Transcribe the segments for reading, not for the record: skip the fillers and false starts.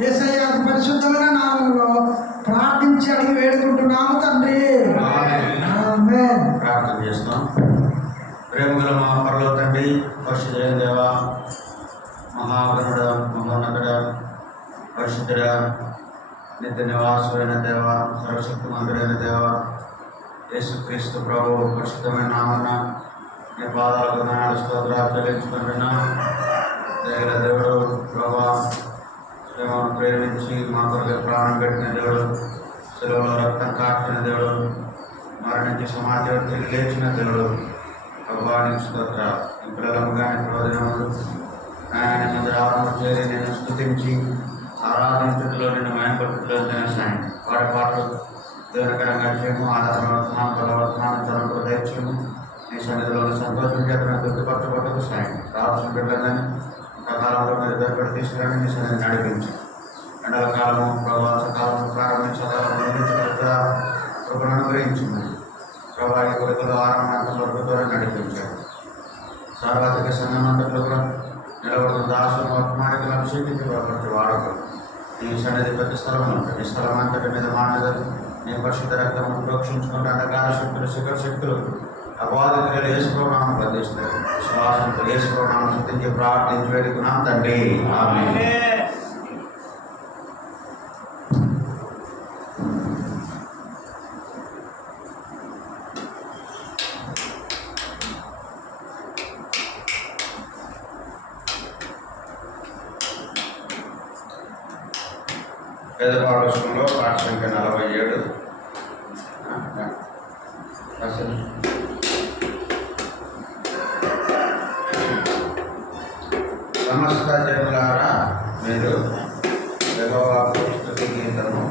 యేసయ్య పరిశుద్ధమైన నామములో ప్రార్థించి అడిగి వేడుకుంటున్నాము తండ్రి. ఆమేన్. ప్రార్థన చేస్తాం. ప్రేమగల మా పరలోక తండ్రి, పరిశుద్ధుడైన దేవా, మహాగణుడ, మహోన్నతుడ, పరిశుద్ధుడ, నిత్య నివాసుడైన దేవ, సర్వశక్తిమంతుడైన దేవ, యేసుక్రీస్తు ప్రభు పరిశుద్ధమైన నామమున నీ పాదాలకు వందనాలు స్తోత్రాలు చెల్లించుకుంటున్నా. దయగల దేవుడు ప్రభా, ప్రేమను ప్రేమించి మా కొరకు ప్రాణం పెట్టిన దేవుడు, సెలవులో రక్తం కార్చిన దేవుడు, మరణించి సమాజం తిరిగి లేచిన దేవుడు ప్రభా, నీకు స్తోత్రాలు. నీ పిల్లలకు కానీ ప్రయోజనములు ఆయన మంది రావడం చేరి నేను స్తుతించి ఆరాధించడంలో నేను మయంపట్టులో సాయం పాటలు దేవునికరంగా చేయము, ఆధారవర్తమానం బలవర్తమానం తనకు దయచేయము. నీ సన్నిధిలో సంతోషం చేత తృప్తిపరచబట్టకు సాయం రావాల్సిన బిడ్డలని కాలంలో మీరు దగ్గర తీసుకురండి. నీ సన్నిధి నడిపించి ఎండల కాలము ప్రవాస కాలము ప్రారంభించి కృపను అనుగ్రహించింది. ప్రభా ఈ కొడుకులు ఆరంభం వరకు ద్వారా నడిపించారు. సార్వత్రిక సంఘమంతట్లో కూడా నిలబడుతున్న దాసులు వర్తమానికలు అభిషేకించి ప్రపంచ వాడకం నీ సన్నిధి ప్రతి స్థలంలో ప్రతి స్థలం అంతటి మీద మానగదు. నీ పరిశుద్ధ రక్తము ప్రోక్షించుకుంటే అంధకార శక్తులు శిఖర శక్తులు అబాధితులు యేసుప్రభునామమున బంధిస్తారు. విశ్వాసంతో యేసుప్రభునామమున స్తుతించి ప్రార్థించి వేడుకున్నాం తండ్రి. ఆమేన్. పేదపాఠంలో పాఠ సంఖ్య 47. సమస్త జనులారా మీరు యెహోవాకు స్తుతి గీతము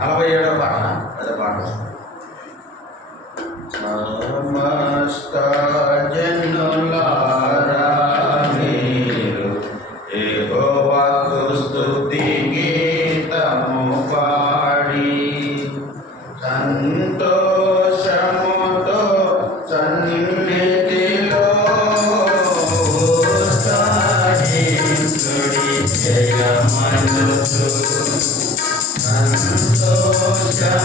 పాట పెద్ద పాట. సమస్త జనులారా మీరు యెహోవాకు స్తుతి గీతము పాడి సంతోషముతో సన్నిధిలో ఉత్సాహించుడి జయమనుచు సంతోషముతో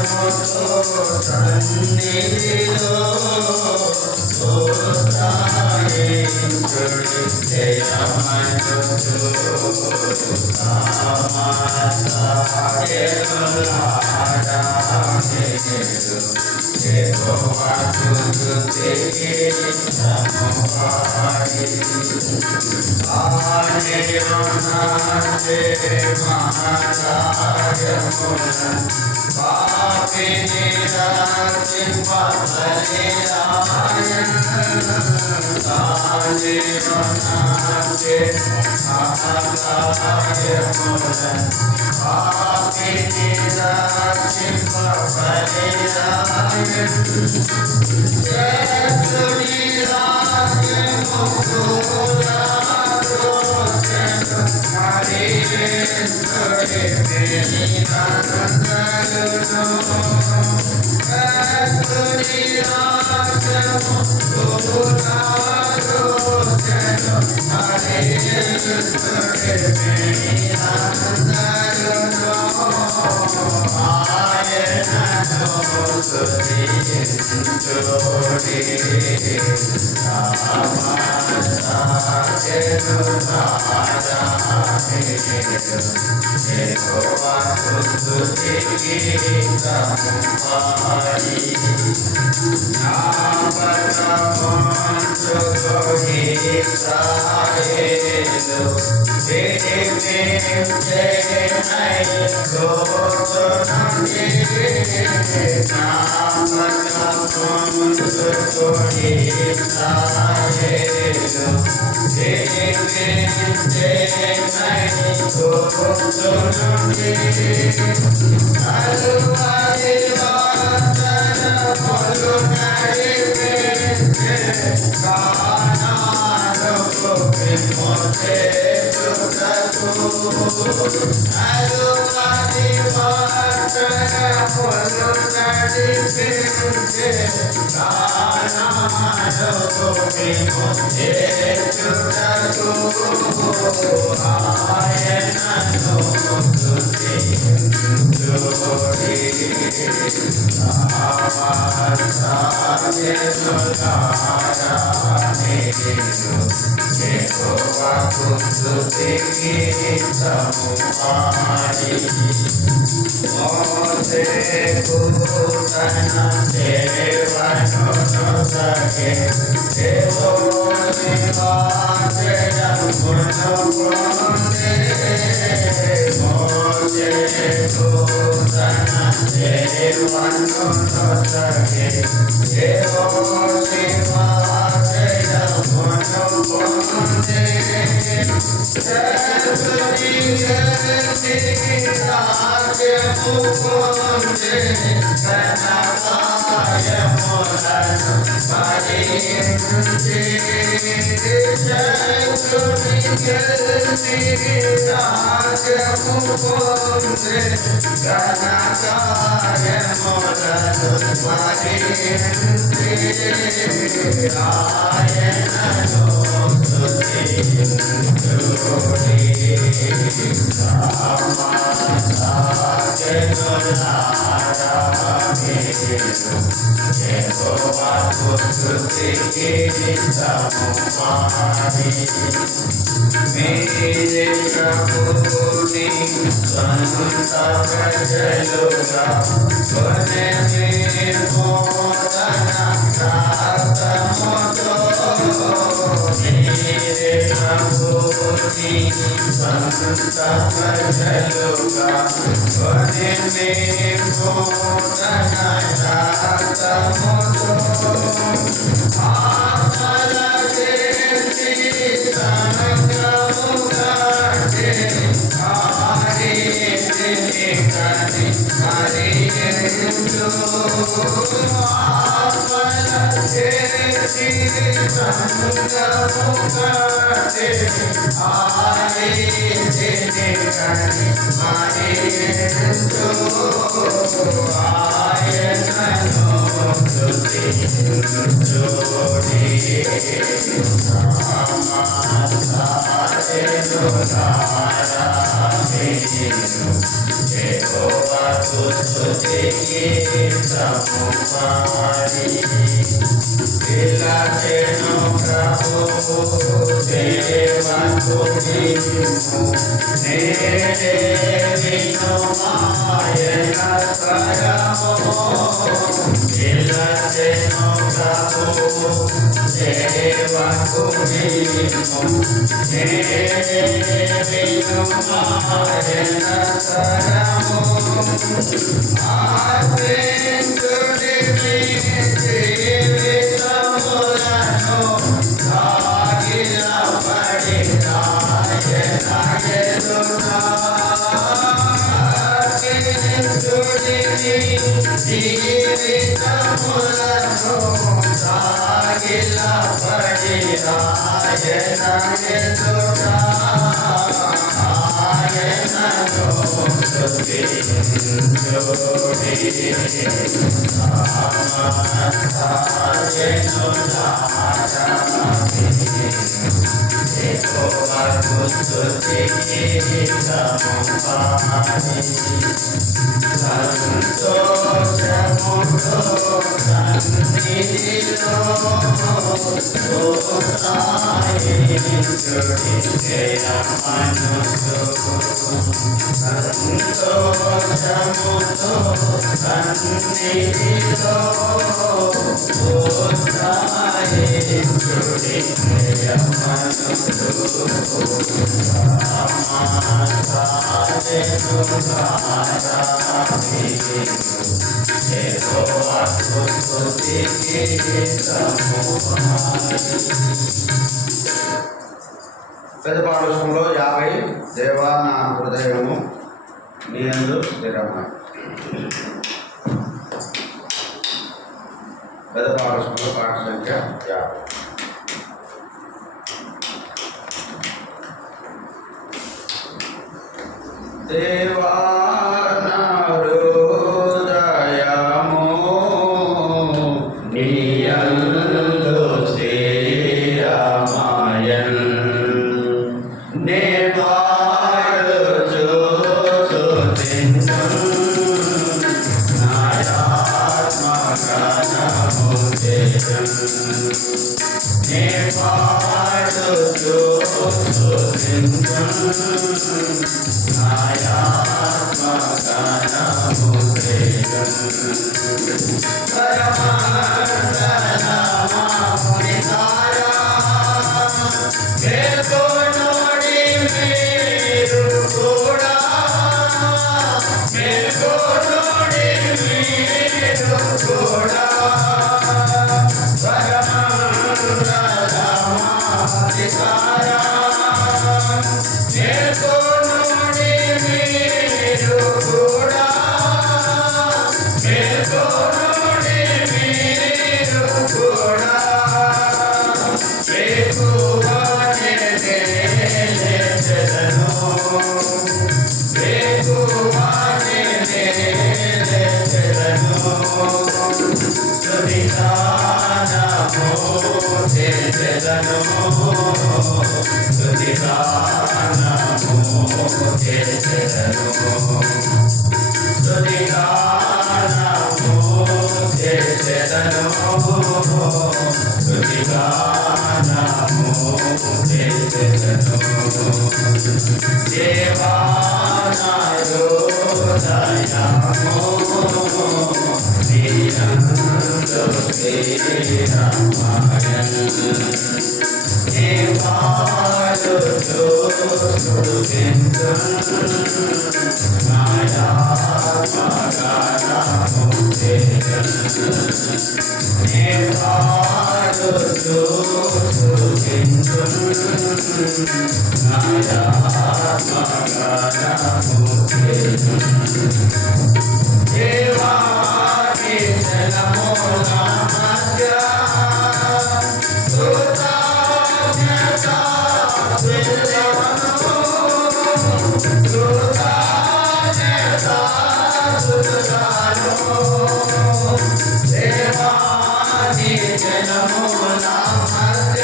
సన్నిధిలో ఉత్సాహించుడి జయమనుచు యెహోవాకు స్తుతి గీతము పాడి ఆనెయునాచే మహారాజమున పాపిని రక్షింపబలిరాయన్ ఆనెయునాచే మహారాజమున పాపిని రక్షింపబలిరాయన్ యేసుని రాజ్యము Amen. పెదపాడుషంలో 50 దేవా నా హృదయము నీ యందు స్థిరమై. పెదపాడుషంలో పాట సంఖ్య 50. దేవా నా హృదయము నీయందు స్థిరమాయన్. నే పాడుచుచుందును నాయాత్మగణము చేయున్. నే పాడుచుచుందును నాయాత్మగణము చేయున్. పరమానందనామమునితారా మేల్కొనుడి మీరు కూడా. మేల్కొనుడి మీరు కూడా. పరమానందనామమునితారా మేల్కొనుడి మీరు కూడా. మేల్కొనుడి మీరు కూడా. వేకువనే లేచెదను. వేకువనే లేచెదను. స్తుతిగానము చేసెదను. స్తుతిగానము చేసెదను. స్తుతిగానము చేసెదను. స్తుతిగానము చేసెదను. దేవా నా హృదయము నీయందు స్థిరమాయన్. నే పాడుచుచుందును నాయాత్మగణము చేయున్. నే పాడుచుచుందును నాయాత్మగణము చేయున్. దేవా నీ జనముల మధ్య కృతజ్ఞతాస్తుతులను. కృతజ్ఞతాస్తుతులను. దేవా నీ జనముల మధ్య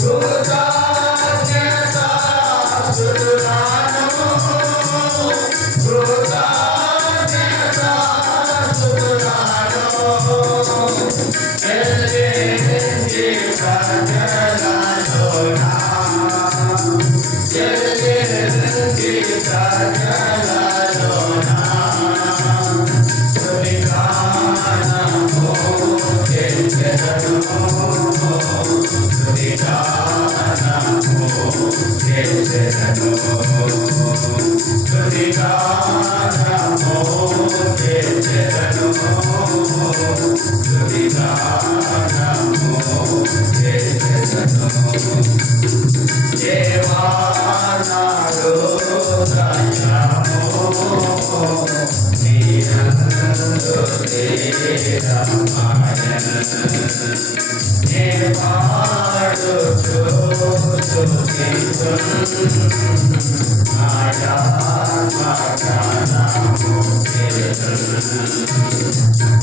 కృతజ్ఞతాస్తుతులను. చెల్లించి ప్రజలలోన. చెల్లించి ప్రజలలోన. స్తుతిగానము చేసెదను. స్తుతిగానము చేసెదను. స్తుతిగానము చేసెదను. స్తుతిగానము చేసెదను. దేవా నా హృదయము నీయందు స్థిరమాయన్. నే పాడుచుచుందును నాయాత్మగణము చేయున్.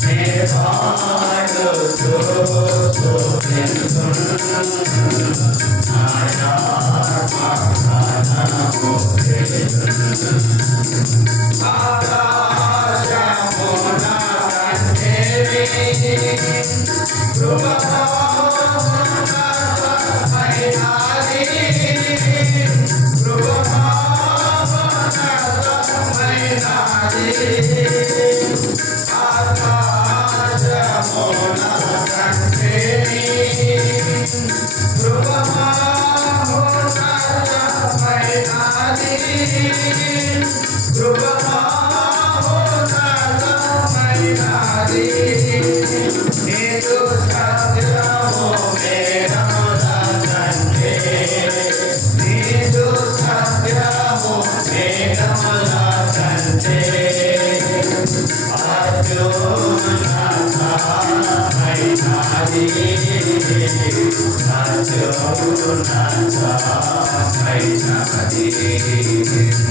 నే పాడుచుచుందును నాయాత్మగణము చేయున్. ఆకాశమున కంటివి కృపమోన్నతమైనది. కృపమోన్నతమైనది. ఆకాశమున కంటివి కృపమోన్నతమైనది. కృపమోన్నతమైనది. నీదు సత్యము మేఘముల కంటే. నీదు సత్యము మేఘముల కంటే. అత్యున్నతమైనది. అత్యున్నతమైనది.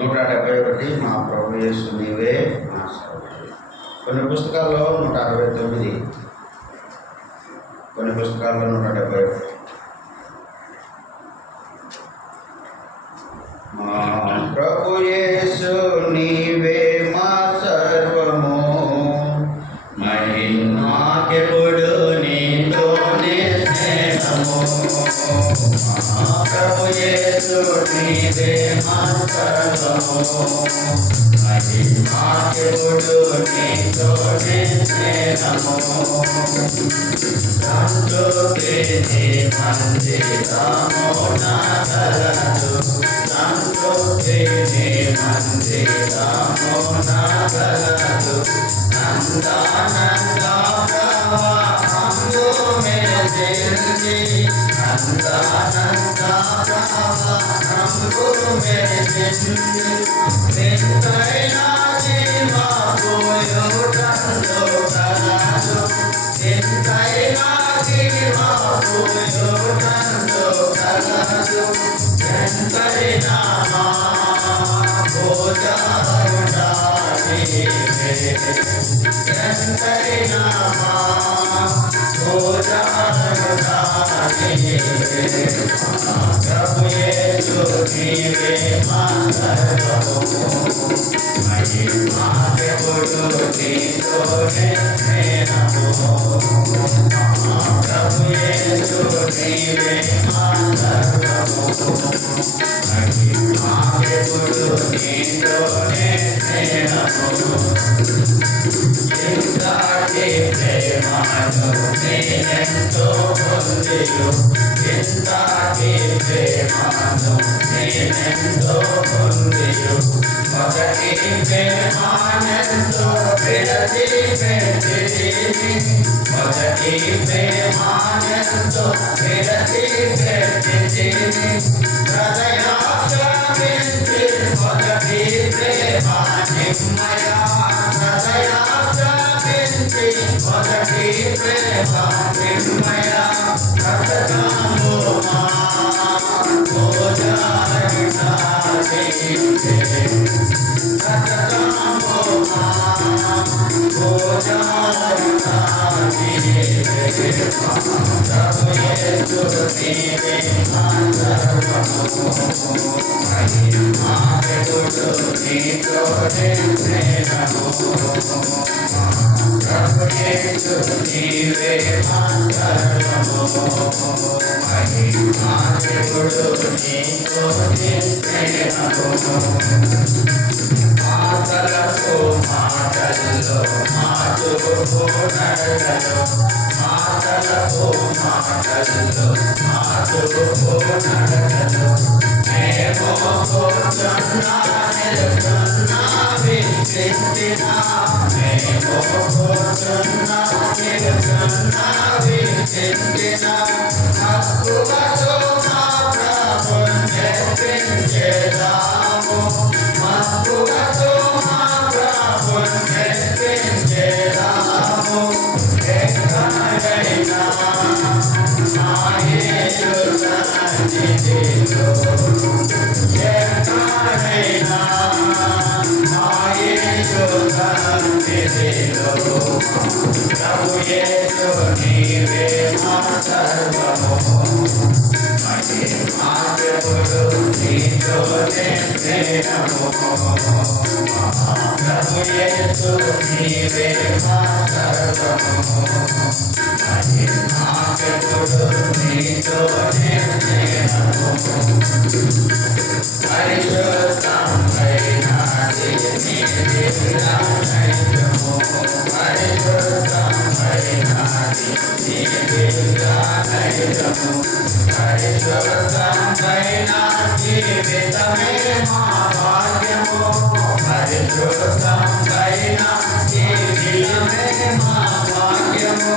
171 మా ప్రభు యేసు నీవే నా సర్వస్వం. కొన్ని పుస్తకాల్లో 169, కొన్ని పుస్తకాల్లో 171. మా ప్రభు యేసు నీవే మా సర్వము, మహిమాకెప్పుడు నీతోనే స్నేహము. మా ప్రభు యేసు నీవే మా సర్వము, మహిమాకెప్పుడు నీతోనే స్నేహము. సంతోషి నీ మందిరము నాగలదు, సంతోషి నీ మందిరము నాగలదు. నందానంద ప్రవాహంబు మెరిసింది, నందానంద ప్రవాహంబు మెరిసింది. నింతైన జీవపోయుటంలో కలదు, నింతైన జీవపోయుటంలో కలదు. ఎంతైనా భోజనుడా నీవే, ఎంతైనా భోజనుడా నీవే. ప్రభు యేసు నీవే మా సర్వము, మహిమాకెప్పుడు నీతోనే స్నేహము. ప్రభు యేసు నీవే మా సర్వము, మహిమాకెప్పుడు నీతోనే స్నేహము. ఇంతటి ప్రేమ నేనెంతో పొందియు ఇంతటి ప్రేమను నేనెంతో పొందియు మొదటి ప్రేమానెంతో విడచి పెట్టితిని మొదటి ప్రేమానెంతో విడచి పెట్టితిని హృదయాక్షమించి మొదటి ప్రేమ నిమ్మయా హృదయాక్షమించి మొదటి ప్రేమ నిమ్మయా కథకాముమా మాటలకు మాటల్లో మాటలు నడగలు మాటలకు మాటల్లో మాటలు నడగలు మేము కూర్చున్నా నిలుచున్నా వింటినా మేము కూర్చున్నా నిలుచున్నా వింటినా హక్కువతో మా ప్రభుని మెప్పించేదాము హక్కువతో మా ప్రభుని మెప్పించేదాము ఎక్కడైనా నా యేసు సన్నిధిలో ఎక్కడైనా నా యేసు సన్నిధిలో ప్రభు యేసు నీవే మా సర్వము మహిమాగములు నీతోనే ప్రేమము ప్రభు యేసు నీవే మా సర్వము మహిమాగములు నీతోనే ప్రేమము పరిశుద్ధమైనది నీ దివ్యనైనము పరిశుద్ధమైనది నీ దివ్యనైనము పరిశుద్ధమైన జీవితమే మా భాగ్యము పరిశుద్ధమైన జీవితమే మా భాగ్యము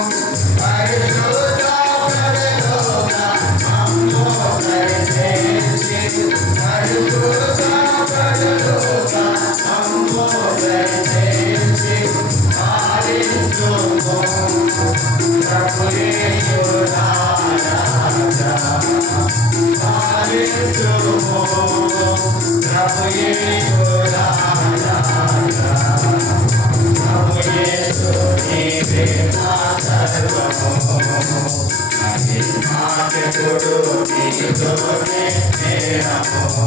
పరిశుద్ధ ప్రజలుగా మమ్ము పరిచేసి పరిశుద్ధ ప్రజలుగా మమ్ము పరిచేసి పాలించుము ప్రభు యేసు రాజా పాలించుము ప్రభు యేసు రాజా ప్రభు యేసు నీవే మా సర్వము మహిమాగములు నీతోనే ప్రేమము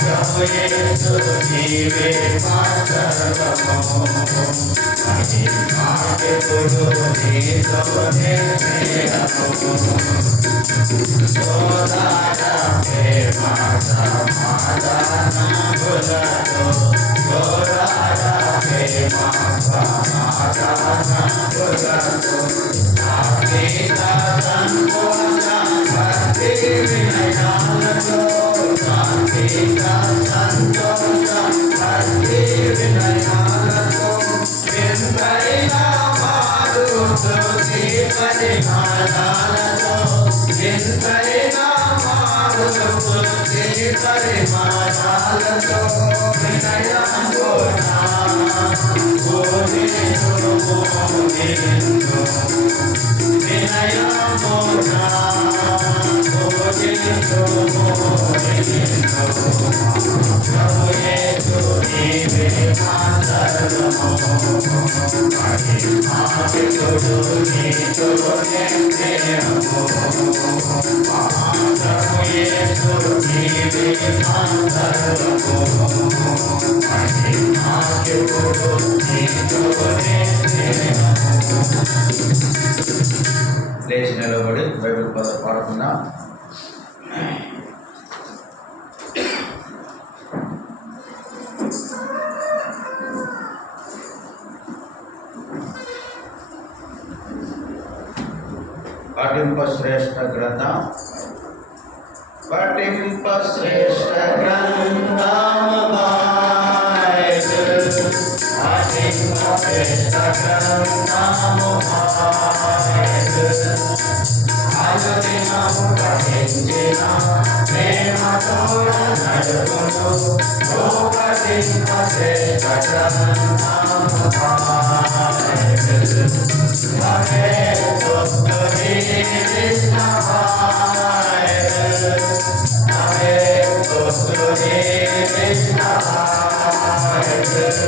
ప్రభు యేసు నీవే మా సర్వము మహిమాగములు నీతోనే ప్రేమము సోదర ప్రేమ సమాధానములలో సోదర ప్రేమ సమాధానములలో ఆత్మీయ సంతోష భక్తి వినయాలతో ఆత్మీయ సంతోష భక్తి వినయాలతో వింతైన మారుతుతి పరిమాణాలతో వింతైన మారుతుతి పరిమాణాలతో వినయంతో లేచి నిలబడి బైబిల్ పద పాడుకున్నా. పఠింప శ్రేష్ఠ గ్రంథం పఠింప శ్రేష్ఠ గ్రంథము బైబిల్ పఠింప శ్రేష్ఠ గ్రంథము బైబిల్ అనుదినము పఠించిన ప్రేమతో నడుపును పఠింప శ్రేష్ఠ గ్రంథము బైబిల్ హరే స్తుతి కృష్ణ బైబిల్ హరే స్తుతి Krishna Bible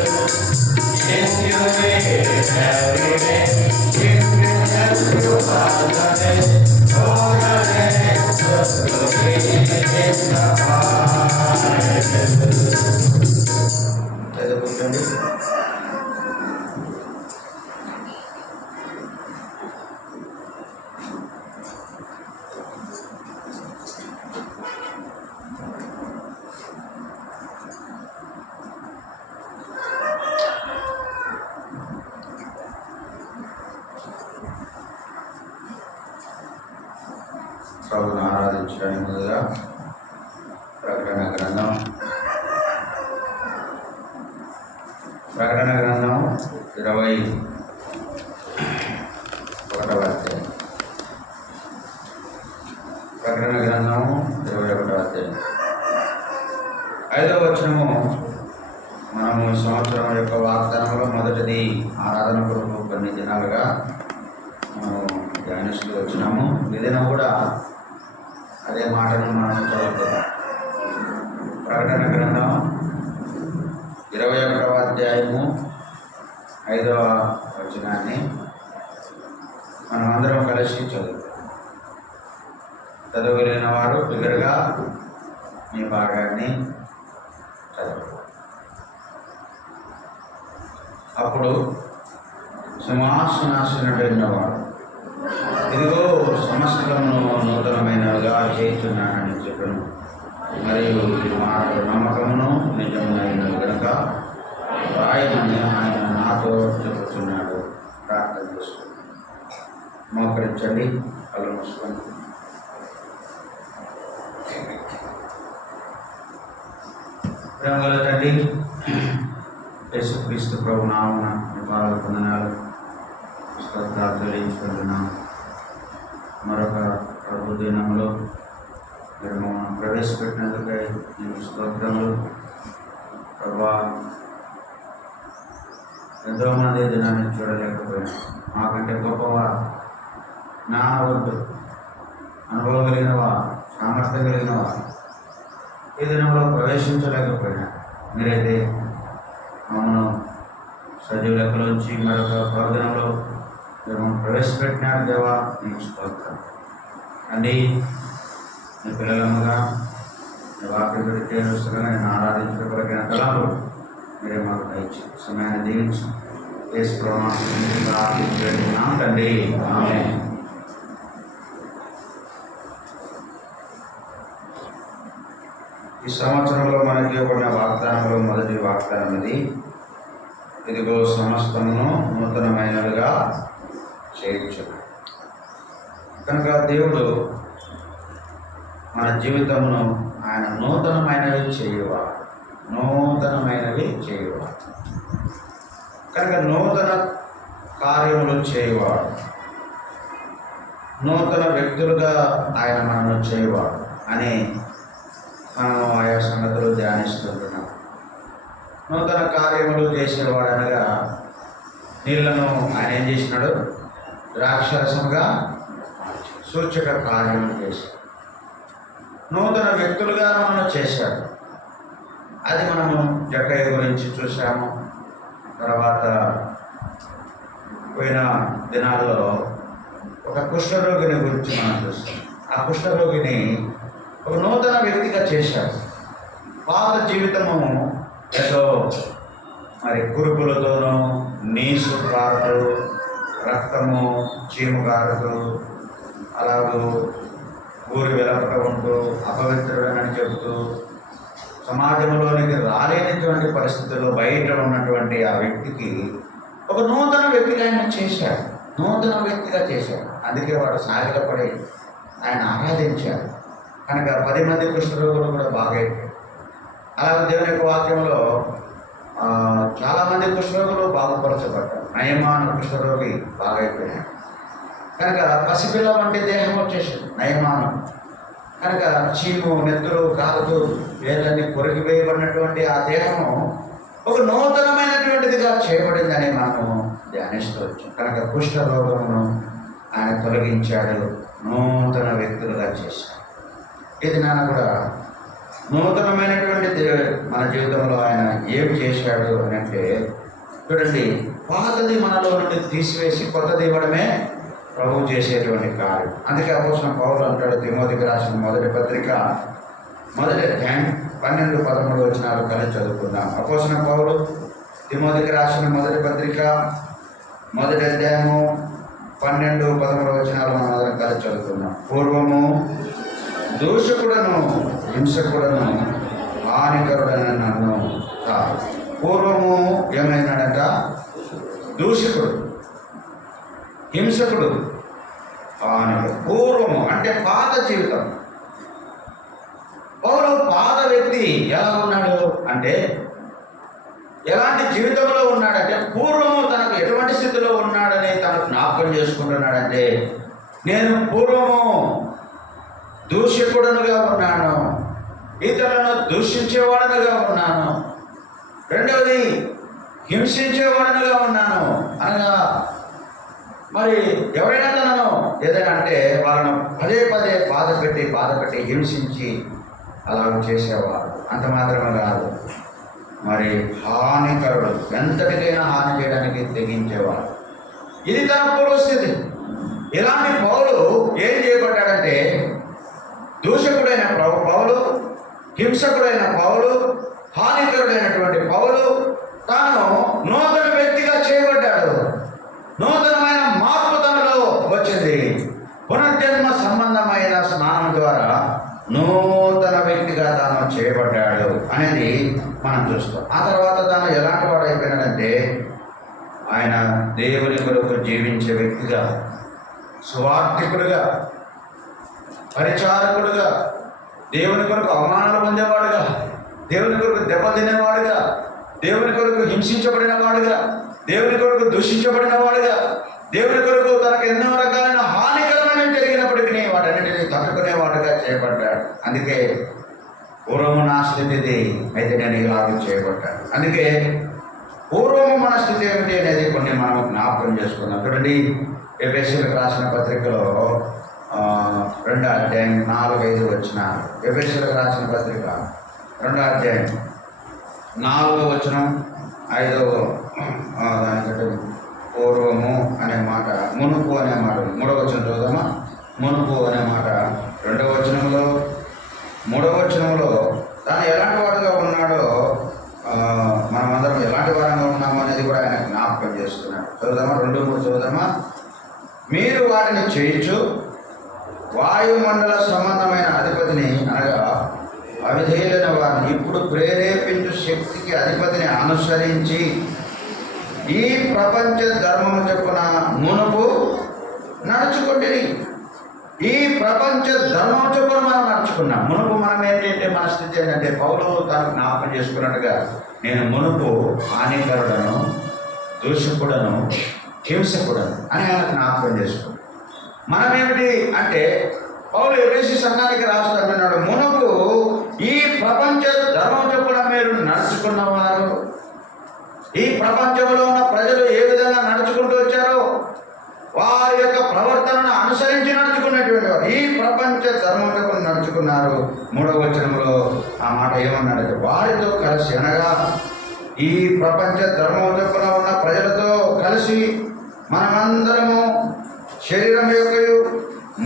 If you live every day, if you just do all the day, all the day, just to be in the Bible. చదువుకుంటండి. ప్రభుని ఆరాధించడానికి ముందుగా ప్రకటన గ్రంథం 21వ అధ్యాయం. ప్రకటన గ్రంథము 21వ అధ్యాయం 5వ వచనము. మనము ఈ సంవత్సరం యొక్క వాగ్దానంలో మొదటిది ఆరాధన కొరకు కొన్ని దినాలుగా మనము ధ్యానిస్తూ వచ్చినాము. ఈ దినం కూడా అదే మాటను మనం చదువుతాం. ప్రకటన గ్రంథం 21వ అధ్యాయము 5వ వచనాన్ని మనం అందరం కలిసి చదవగలిగిన వారు బిగ్గరగా మీ భాగాన్ని చదువు. అప్పుడు సింహాసనాసీనుడైనవాడు, ఇదిగో సమస్తమును నూతనమైనవిగా చేస్తున్నానని చెప్పాను. మరియు ఈ మాటలు నమ్మకమును నిజమైనవి కనుక రాయమని ఆయన నాతో చెబుతున్నాడు. ప్రార్థన చేస్తున్నాడు. మోకరించండి, కళ్ళు మూసుకోండి. ప్రేమగల తండ్రి, యేసుక్రీస్తు ప్రభు నామమున మీ పాదాల వందనాలు స్తోత్రాలు తెలియజేస్తున్నాను. మరొక ప్రభు దినంలో మీరు మమ్మల్ని ప్రవేశపెట్టినందుకై నేను స్తోత్రములు. ప్రభా, ఎంతోమంది దినాన్ని చూడలేకపోయాను. మాకంటే గొప్పవా, జ్ఞానవంతు, అనుభవం కలిగినవా, సామర్థ్యం కలిగినవా ఈ దినంలో ప్రవేశించలేకపోయినా మీరైతే మమ్మల్ని సజీవ లెక్కలోంచి మరొక పర్వదినంలో మీరు ప్రవేశపెట్టినారు. దేవా, నీకు స్తోత్రం. అండి, మీ పిల్లలముగా మీ వాక్యం పెడితే నేను ఆరాధించగలిగిన కళలు మీరే మాకు దయచి సమయాన్ని దీవించి యేసు ప్రార్థించుకుంటున్నాం తండ్రి. ఆమేన్. ఈ సంవత్సరంలో మనకి ఇవ్వబడిన వాగ్దానంలో మొదటి వాగ్దానం ఇది. ఇదిగో సమస్తమును నూతనమైనవిగా చేయొచ్చు. కనుక దేవుడు మన జీవితమును ఆయన నూతనమైనవి చేయువాడు. కనుక నూతన కార్యములు చేయువాడు, నూతన వ్యక్తులుగా ఆయన మనను చేయువాడు అని మనం ఆయా సంగతులు ధ్యానిస్తుంటున్నాం. నూతన కార్యములు చేసేవాడు అనగా నీళ్లను ఆయన ఏం చేసినాడు? ద్రాక్షరసముగా సూచక కార్యములు చేశాడు. నూతన వ్యక్తులుగా మనం చేశాడు. అది మనము జక్కయ్య గురించి చూసాము. తర్వాత పోయిన దినాల్లో ఒక కుష్ఠరోగిని గురించి మనం చూస్తాం. ఆ కుష్ఠరోగిని ఒక నూతన వ్యక్తిగా చేశాడు. పాత జీవితము ఏదో మరి కురుపులతోనూ, నీసు కారుతూ, రక్తము చీము కారుతూ, అలాగూ ఊరి వెలపట ఉంటూ, అపవిత్రుడని చెబుతూ, సమాజంలోనికి రాలేనటువంటి పరిస్థితుల్లో బయట ఉన్నటువంటి ఆ వ్యక్తికి ఒక నూతన వ్యక్తిగా ఆయన చేశాడు. నూతన వ్యక్తిగా చేశాడు. అందుకే వాడు సాగిలపడి ఆయన ఆరాధించాడు. కనుక 10 మంది కుష్ఠరోగులు కూడా బాగైపోయారు. అలాగే దేవుని యొక్క వాక్యంలో చాలామంది కుష్ఠరోగులు బాగుపరచబడ్డారు. నయమాను కుష్ఠరోగి బాగైపోయాడు. కనుక పసిపిల్ల వంటి దేహం వచ్చేసింది నయమాను. కనుక చీము, నెత్తురు, కాలుతూ వేళ్ళని కొరికివేయబడినటువంటి ఆ దేహము ఒక నూతనమైనటువంటిదిగా చేయబడిందని మనము ధ్యానిస్తూ వచ్చాం. కనుక కుష్ఠరోగమును ఆయన తొలగించాడు, నూతన వ్యక్తులుగా చేశాడు. ఇది నాన్న కూడా నూతనమైనటువంటి మన జీవితంలో ఆయన ఏం చేశాడు అని అంటే, చూడండి, పాతది మనలో నుండి తీసివేసి కొత్తది ఇవ్వడమే ప్రభువు చేసేటువంటి కార్యం. అందుకే అపోస్తలుడైన పౌలు అంటాడు, తిమోతికి రాసిన మొదటి పత్రిక మొదటి అధ్యాయం 12-13 వచనాలు కలిసి చదువుకుందాం. అపోస్తలుడైన పౌలు తిమోతికి రాసిన మొదటి పత్రిక మొదటి అధ్యాయము 12-13 వచనాలు మనం అందరం కలిసి చదువుకుందాం. పూర్వము దూషకుడను హింసకుడను హానికరుడని నన్ను కాదు. పూర్వము ఏమైనాడంట? దూషకుడు, హింసకుడు, హానికరుడు. పూర్వము అంటే పాత జీవితం. పౌలు పాత వ్యక్తి ఎలా ఉన్నాడు అంటే, ఎలాంటి జీవితంలో ఉన్నాడంటే, పూర్వము తనకు ఎటువంటి స్థితిలో ఉన్నాడని తనకు జ్ఞాపకం చేసుకుంటున్నాడంటే, నేను పూర్వము దూషకుడనుగా ఉన్నాను, ఇతరులను దూషించేవాడనుగా ఉన్నాను, రెండవది హింసించేవాడనుగా ఉన్నాను అనగా, మరి ఎవరైనా తనను ఏదైనా అంటే వాళ్ళను పదే పదే బాధ పెట్టి హింసించి అలా చేసేవాడు. అంత మాత్రమే కాదు, మరి హానికరుడు, ఎంతటికైనా హాని చేయడానికి తెగించేవాడు. ఇది తన పూర్వస్థితి. ఇలాంటి పౌలు ఏం చేయబడ్డాడంటే, దూషకుడైన పౌలు, హింసకుడైన పౌలు, హానికరుడైనటువంటి పౌలు తాను నూతన వ్యక్తిగా చేయబడ్డాడు. నూతనమైన మార్పు తనలో వచ్చింది. పునర్జన్మ సంబంధమైన స్నానం ద్వారా నూతన వ్యక్తిగా తాను చేయబడ్డాడు అనేది మనం చూస్తాం. ఆ తర్వాత తాను ఎలాంటి వాడు అయిపోయినాడంటే, ఆయన దేవుని కొరకు జీవించే వ్యక్తిగా, సువార్థికుడుగా, పరిచారకుడుగా, దేవుని కొరకు అవమానాలు పొందేవాడుగా, దేవుని కొరకు దెబ్బ తినేవాడుగా, దేవుని కొరకు హింసించబడిన వాడుగా, దేవుని కొరకు దూషించబడిన వాడుగా, దేవుని కొరకు తనకు ఎన్నో రకాలైన హానికరమైన జరిగినప్పటికీ వాటన్నిటిని తట్టుకునేవాడుగా చేయబడ్డాడు. అందుకే పూర్వము నా స్థితి అయితే నేను ఇలాగ చేయబడ్డాను. అందుకే పూర్వము మన స్థితి ఏమిటి అనేది కొన్ని మనం జ్ఞాపకం చేసుకుందాం. చూడండి, ఎఫెసీయులకు రాసిన పత్రికలో 2వ అధ్యాయం 4-5 వచనాలు. ఎఫెసీయులకు రాసిన పత్రిక 2వ అధ్యాయం 4వ వచనం, 5వ దానికంటే పూర్వము అనే మాట, మునుపు అనే మాట 3వ వచనం చూద్దామా. మునుపు అనే మాట 2వ వచనంలో, 3వ వచనంలో తాను ఎలాంటి వాడుగా ఉన్నాడో, మనమందరం ఎలాంటి వారంగా ఉన్నామో అనేది కూడా ఆయన జ్ఞాపకం చేస్తున్నాడు. చదువుదామా, 2-3 చదువుదామా. మీరు వాటిని చేయించు వాయుమండల సంబంధమైన అధిపతిని, అనగా అవిధేయులైన వారిని ఇప్పుడు ప్రేరేపించు శక్తికి అధిపతిని అనుసరించి ఈ ప్రపంచ ధర్మము చొప్పున మునుపు నడుచుకుంటుంది. ఈ ప్రపంచ ధర్మం చొప్పున మనం నడుచుకున్నాం. మునుపు మనం ఏంటంటే, మన స్థితి ఏంటంటే, పౌలు తాను జ్ఞాపకం చేసుకున్నట్టుగా, నేను మునుపు హానికరుడను, దూషకుడను, హింసకుడను అని ఆయన జ్ఞాపకం చేసుకున్నాం. మనం ఏమిటి అంటే, పౌలు ఎఫెసీ సంఘానికి రాస్తున్నాడు, మునుపు ఈ ప్రపంచ ధర్మం చొప్పున మీరు నడుచుకున్నవారు. ఈ ప్రపంచంలో ఉన్న ప్రజలు ఏ విధంగా నడుచుకుంటూ వచ్చారో వారి యొక్క ప్రవర్తనను అనుసరించి నడుచుకున్నటువంటి వారు ఈ ప్రపంచ ధర్మం చొప్పున నడుచుకున్నారు. 3వ వచనంలో ఆ మాట ఏమన్నాడంటే, వారితో కలిసి, అనగా ఈ ప్రపంచ ధర్మం చొప్పున ఉన్న ప్రజలతో కలిసి మనమందరము శరీరం యొక్కయు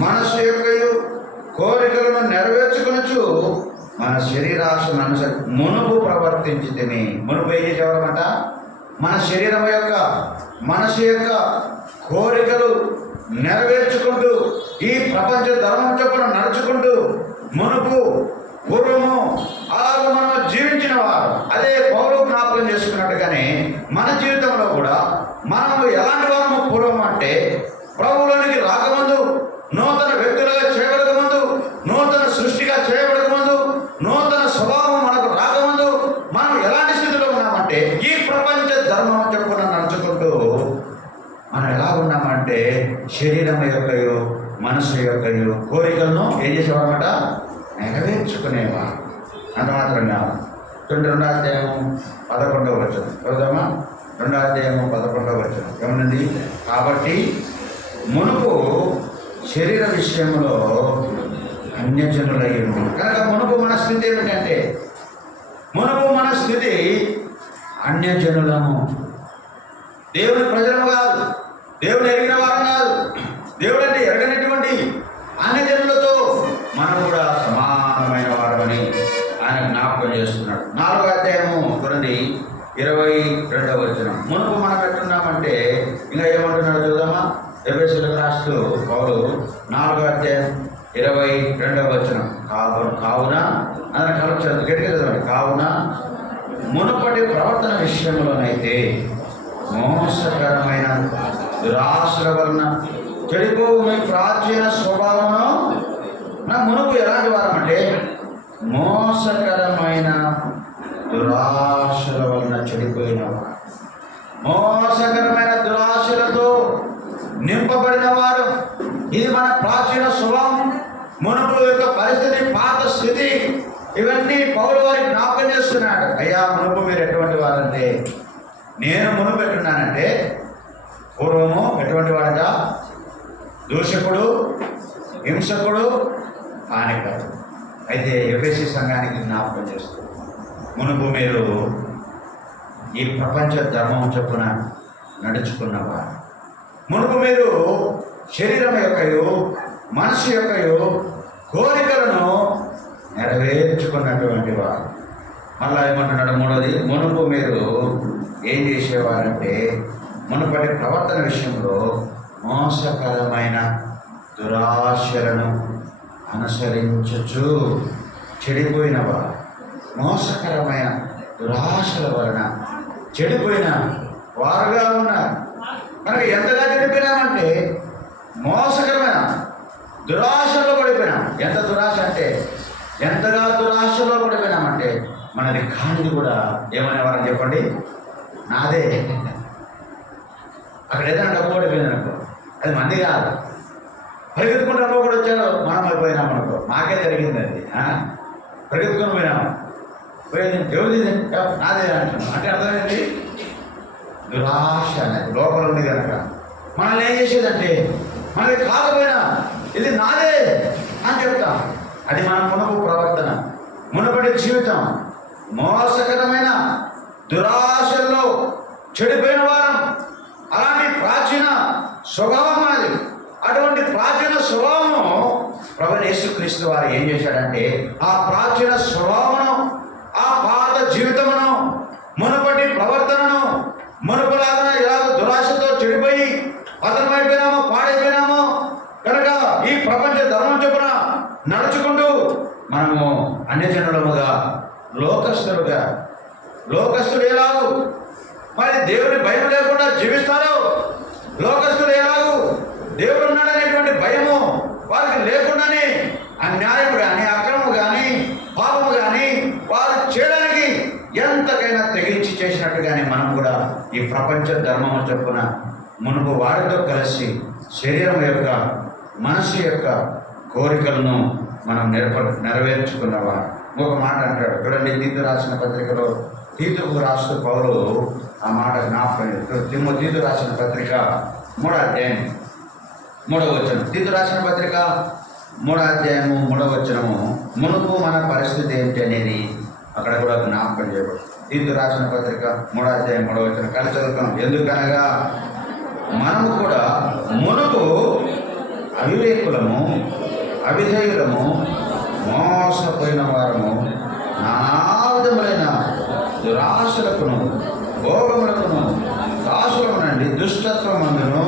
మనస్సు యొక్కయు కోరికలను నెరవేర్చుకొనొచ్చు మన శరీరాశను అనుసరి మునుపు ప్రవర్తించితిమి. మునుపు ఏం చేసేవారన్నమాట, మన శరీరం యొక్క, మనసు యొక్క కోరికలు నెరవేర్చుకుంటూ ఈ ప్రపంచ ధర్మం చొప్పున నడుచుకుంటూ మునుపు పూర్వము అలాగ మనం జీవించిన వారు. అదే పౌలు జ్ఞాపకం చేసుకున్నట్టుగానే మన జీవితంలో కూడా మనము ఎలాంటి వారము పూర్వము అంటే ప్రభువులోనికి రాకముందు, నూతన వ్యక్తులుగా చేయబడకముందు, నూతన సృష్టిగా చేయబడకముందు, నూతన స్వభావం మనకు రాకముందు మనం ఎలాంటి స్థితిలో ఉన్నామంటే ఈ ప్రపంచ ధర్మం చెప్పున నడుచుకుంటూ మనం ఎలా ఉన్నామంటే శరీరం యొక్కయో మనసు యొక్కయో కోరికలను ఏం చేసేవారన్నమాట నెరవేర్చుకునేవారు. అంత మాత్రంగా 2వ అధ్యాయం 11వ వచనం చదువుదామా? 2వ అధ్యాయం 11వ వచనం ఏమన్నది? కాబట్టి మునుపు శరీర విషయంలో అన్యజనులై ఉంది. కనుక మునుపు మన స్థితి ఏమిటంటే, మునుపు మన స్థితి అన్యజనులము, దేవుని ప్రజలము కాదు, దేవుని ఎరిగిన వారం కాదు, దేవుడు అంటే ఎరగనటువంటి అన్యజనులతో మనం కూడా సమానమైన వారమని ఆయన జ్ఞాపకం చేస్తున్నాడు. 4వ అధ్యాయము 22వ వచనం. మునుపు మనం ఎట్టున్నామంటే ఇంకా ఏమంటున్నాడు చూద్దామా? ఎఫెసీయులకు రాస్తూ పౌలు 4వ అధ్యాయం 22వ వచనం. కావున అని కలపచ్చు, గట్టిగా చదవండి. కావున మునుపటి ప్రవర్తన విషయంలోనైతే మోసకరమైన దురాశల వలన చెడిపోవు మీ ప్రాచీన స్వభావమును, నా మునుపు ఎలాంటి వారం అంటే మోసకరమైన దురాశల వలన చెడిపోయిన వారు, మోసకరమైన దురాశలతో నింపబడిన వారు. ఇది మన ప్రాచీన స్వభావం, మునుపు యొక్క పరిస్థితి, పాత స్థితి. ఇవన్నీ పౌలు వారికి జ్ఞాపకం చేస్తున్నాడు. అయ్యా మునుపు మీరు ఎటువంటి వారంటే, నేను మునుపు ఎట్టున్నానంటే పూర్వము ఎటువంటి వాడట? దూషకుడు, హింసకుడు, హానికరుడు. అయితే ఎఫెసీ సంఘానికి జ్ఞాపకం చేస్తూ మునుపు మీరు ఈ ప్రపంచ ధర్మం చొప్పున నడుచుకున్నవారు, మునుపు మీరు శరీరం యొక్కయో మనసు యొక్కయో కోరికలను నెరవేర్చుకున్నటువంటి వారు. మళ్ళా ఏమంటున్నాడు? 3వది, మునుపు మీరు ఏం చేసేవారంటే మునుపటి ప్రవర్తన విషయంలో మోసకరమైన దురాశలను అనుసరించుచు చెడిపోయిన వారు. మోసకరమైన దురాశల వలన చెడిపోయిన వారుగా ఉన్నారు. మనకి ఎంతగా చెడిపోయినామంటే మోసకరమైన దురాశలో పడిపోయినాం. ఎంత దురాశ అంటే ఎంతగా దురాశలో పడిపోయినామంటే మనది కానిది కూడా ఏమనేవారని చెప్పండి? నాదే. అక్కడ ఏదైనా డబ్బు పడిపోయింది అనుకో, అది మంది కాదు. పరిగెత్తుకుంటే డబ్బు కూడా వచ్చాడు, మనం అయిపోయినాం అనుకో, మాకే జరిగింది అది. పరిగెత్తుకొని పోయినాము, పోయింది ఎవరిది? నాదే అంటున్నాం. అంటే అర్థమైంది దురాశ అనేది లోపల ఉంది కనుక మనల్ని ఏం చేసేదంటే మనకి కాకపోయినా ఇది నాదే అని చెప్తాం. అది మన మునుపు ప్రవర్తన, మునుపటి జీవితం. మోసకరమైన దురాశల్లో చెడిపోయిన వారం. అలాంటి ప్రాచీన స్వభావం మనది. అటువంటి ప్రాచీన స్వభావము ప్రభువైన యేసుక్రీస్తు వారు ఏం చేశాడంటే ఆ ప్రాచీన స్వభావమును, ఆ పాత జీవితమును, మునుపటి ప్రవర్తనను, మునుపులాగా ఎలాగో దురాశతో చెడిపోయి పతనమైపోయినామో, పాడైపోయినామో కనుక ఈ ప్రపంచ ధర్మం చొప్పున నడుచుకుంటూ మనము అన్యజనులముగా, లోకస్తులుగా, లోకస్తులు ఎలాగూ మరి దేవుని భయం లేకుండా జీవిస్తారు. లోకస్తులు ఎలాగూ దేవుడు ఉన్నాడనేటువంటి భయము వారికి లేకుండానే అన్యాయం కానీ, అక్రమం కానీ, పాపము కానీ వారు చేయడానికి ఎంతకైనా తెగించి చేసినట్టుగానే మనం కూడా ఈ ప్రపంచ ధర్మము చొప్పున మునుపు వారితో కలిసి శరీరం యొక్క, మనసు యొక్క కోరికలను మనం నెరవేర్చుకున్నవారు. ఒక మాట అంటాడు చూడండి, తీతు రాసిన పత్రికలో, తీతుకు రాస్తూ పౌలు ఆ మాట జ్ఞాపకం. తీతు రాసిన పత్రిక 3వ అధ్యాయం 3వ వచనం. తీతు రాసిన పత్రిక 3వ అధ్యాయము 3వ వచనము. మునుపు మన పరిస్థితి ఏంటి అనేది అక్కడ కూడా జ్ఞాపకం చేయబడు. తీతు రాసిన పత్రిక 3వ అధ్యాయం 3వ వచనం కలిసి చదువుతాం. ఎందుకనగా మనము కూడా మునుపు అవివేకులము, అవిధేయులము, మోసపోయిన వారము, నానా విధములైన దురాశలకును, భోగములకును, దాసులమునండి దుష్టత్వమందును,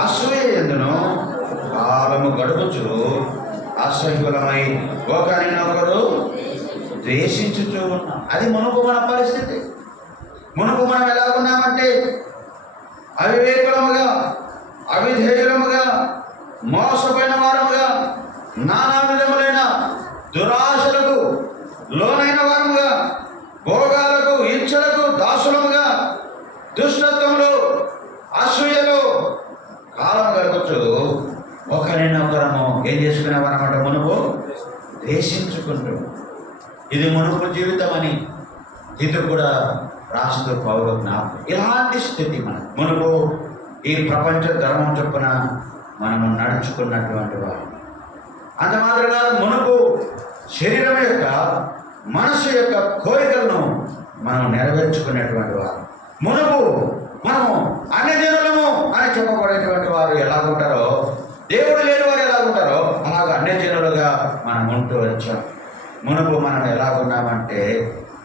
అసూయ ఎందును కాలము గడుపుచు అసహ్యులమై ఒకరినొకరు ద్వేషించుచూ ఉన్నాం. అది మునుపు మన పరిస్థితి. మునుపు మనం ఎలా ఉన్నామంటే అవివేకులముగా, అవిధేయులముగా, మోసపోయిన వారముగా, నానా విధములైన దురాశలకు లోనైన వారముగా, భోగాలకు ఇచ్చలకు దాసులముగా, దుష్టత్వములు అసూయలు కాలం గడపచ్చు ఒకరినొకరము ఏం చేసుకునేవారన్నమాట మునుపు ద్వేషించుకుంటూ. ఇది మునుపు జీవితం అని ఇది కూడా రాస్తూ పౌరు జ్ఞాపకం. ఇలాంటి స్థితి మనం మునుపు ఈ ప్రపంచ ధర్మం చొప్పున మనము నడుచుకున్నటువంటి వారు. అంత మాత్రం కాదు, మునుపు శరీరం యొక్క మనసు యొక్క కోరికలను మనం నెరవేర్చుకునేటువంటి వారు. మునుపు మనము అన్యజనులము అని చెప్పబడేటువంటి వారు ఎలాగుంటారో, దేవుడు లేని వారు ఎలాగుంటారో అలాగ అన్యజనులుగా మనం ఉంటూ వచ్చాం. మునుపు మనం ఎలాగున్నామంటే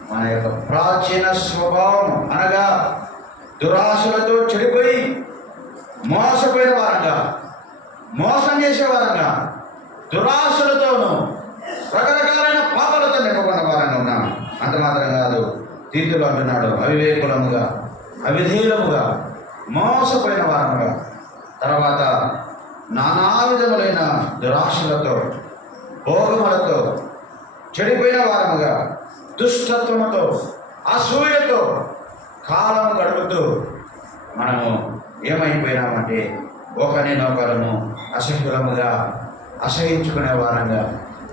మన యొక్క ప్రాచీన స్వభావం అనగా దురాశలతో చెడిపోయి మోసపోయిన వారంగా, మోసం చేసే వారంగా, దురాశలతోనూ రకరకాలైన పాపాలతో నింపబడిన వారంగా ఉన్నాము. అంత మాత్రం కాదు, తీతులు అంటున్నాడు అవివేకులముగా, అవిధేయులముగా, మోసపోయిన వారముగా, తర్వాత నానా విధములైన దురాశలతో, భోగములతో చెడిపోయిన వారముగా, దుష్టత్వముతో, అసూయతో కాలం గడుపుతూ మనము ఏమైపోయినామంటే ఒకరినొకరము అసహ్యులముగా, అసహించుకునే వారంగా,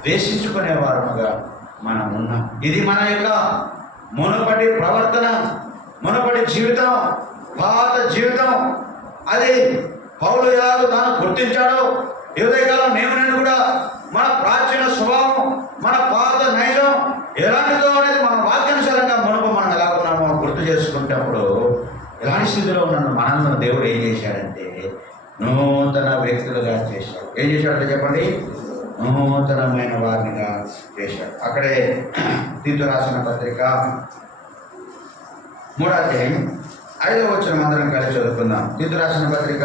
ద్వేషించుకునే వారముగా మనం ఉన్నాం. ఇది మన యొక్క మునుపటి ప్రవర్తన, మునుపటి జీవితం, పాత జీవితం. అది పౌలు ఎలాగో తాను గుర్తించాడో ఈ ఉదయకాలం నేను కూడా మన ప్రాచీన స్వభావం, మన పాత నైజం ఎలాంటిదో అనేది మన వాక్యానుసారంగా మునుపు మనం ఎలా ఉన్నామో గుర్తు చేసుకునేటప్పుడు ఎలాంటి స్థితిలో ఉన్నాను మనల్ని దేవుడు ఏం చేశాడంటే నూతన వ్యక్తులుగా చేశాడు. ఏం చేశాడంటే చెప్పండి, నూతనమైన వారినిగా చేశాడు. అక్కడే తీతు రాసిన పత్రిక 3వ అధ్యాయం 5వ వచనం అందరం కలిసి చదువుకుందాం. తీతు రాసిన పత్రిక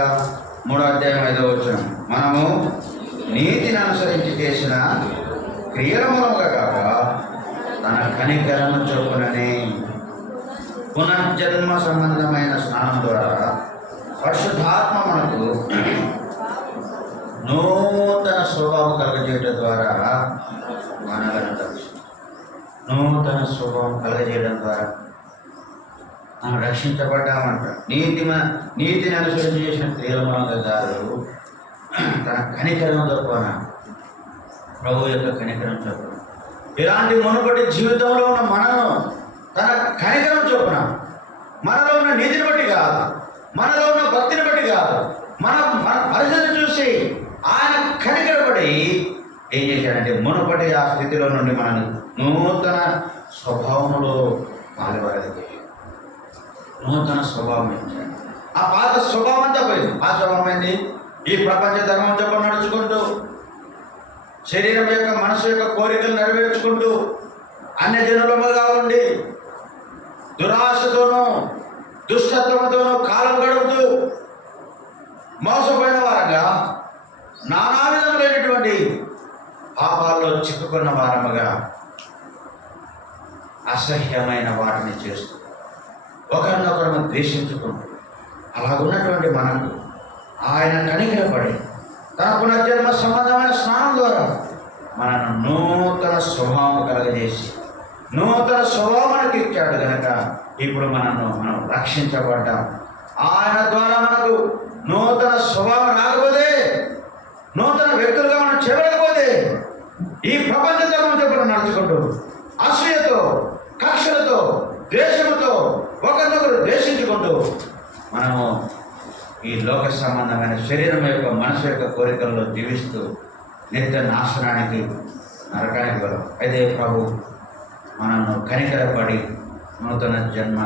3వ అధ్యాయం 5వ వచనం. మనము నీతిని అనుసరించి చేసిన క్రియల మూలముగా కాక తన కనికరము చొప్పుననే పునర్జన్మ సంబంధమైన స్నానం ద్వారా పరిశుద్ధాత్మ మనకు నూతన స్వభావం కలగజేయడం ద్వారా మనలను రక్షించాడు. నూతన స్వభావం కలగజేయడం ద్వారా మనం రక్షించబడ్డామంట. నీతిని అనుసరించి చేసిన క్రియల మూలంగా కాదు, తన కనికరం చొప్పున, ప్రభు యొక్క కనికరం చొప్పున. ఇలాంటి మునుపటి జీవితంలో ఉన్న మనను తన కనికరం చొప్పున, మనలో ఉన్న నీతిని బట్టి కాదు, మనలో ఉన్న భక్తిని బట్టి కాదు, మన పరిస్థితిని చూసి ఆయన కనికరపడి ఏం చేశాడంటే మునుపటి ఆ స్థితిలో నుండి మనల్ని నూతన స్వభావంలో పాల్గొనగలిగాడు. నూతన స్వభావం ఇచ్చాడు. ఆ పాత స్వభావం అంతా పోయింది. ఆ స్వభావం ఏంది? ఈ ప్రపంచ ధర్మం చెప్ప నడుచుకుంటూ, శరీరం యొక్క మనసు యొక్క కోరికలు నెరవేర్చుకుంటూ, అన్యజనులముగా ఉండి దురాశతోనూ దుష్టత్వంతోనూ కాలం గడుపుతూ మోసపోయిన వారంగా, నానా విధములైనటువంటి పాపాల్లో చిక్కుకున్న వారముగా, అసహ్యమైన వాటిని చేస్తూ ఒకరినొకరు ద్వేషించుకుంటూ అలాగున్నటువంటి మనకు ఆయన కనికరపడి తన పునర్జన్మ సంబంధమైన స్నానం ద్వారా మనను నూతన స్వభావం కలగజేసి నూతన స్వభావం మనకి ఇచ్చాడు కనుక ఇప్పుడు మనం రక్షించబడ్డాం. ఆయన ద్వారా మనకు నూతన స్వభావం రాకపోతే, నూతన వ్యక్తులుగా మనం చేయలేకపోతే ఈ ప్రపంచ ధర్మం చెప్పులు నడుచుకుంటూ అసూయతో, కక్షలతో, ద్వేషముతో ఒకరినొకరు ద్వేషించుకుంటూ మనము ఈ లోక సంబంధమైన శరీరం యొక్క మనసు యొక్క కోరికల్లో జీవిస్తూ నిత్య నాశనానికి, నరకానికి వరం. అయితే ప్రభు మనను కనికరపడి నూతన జన్మ,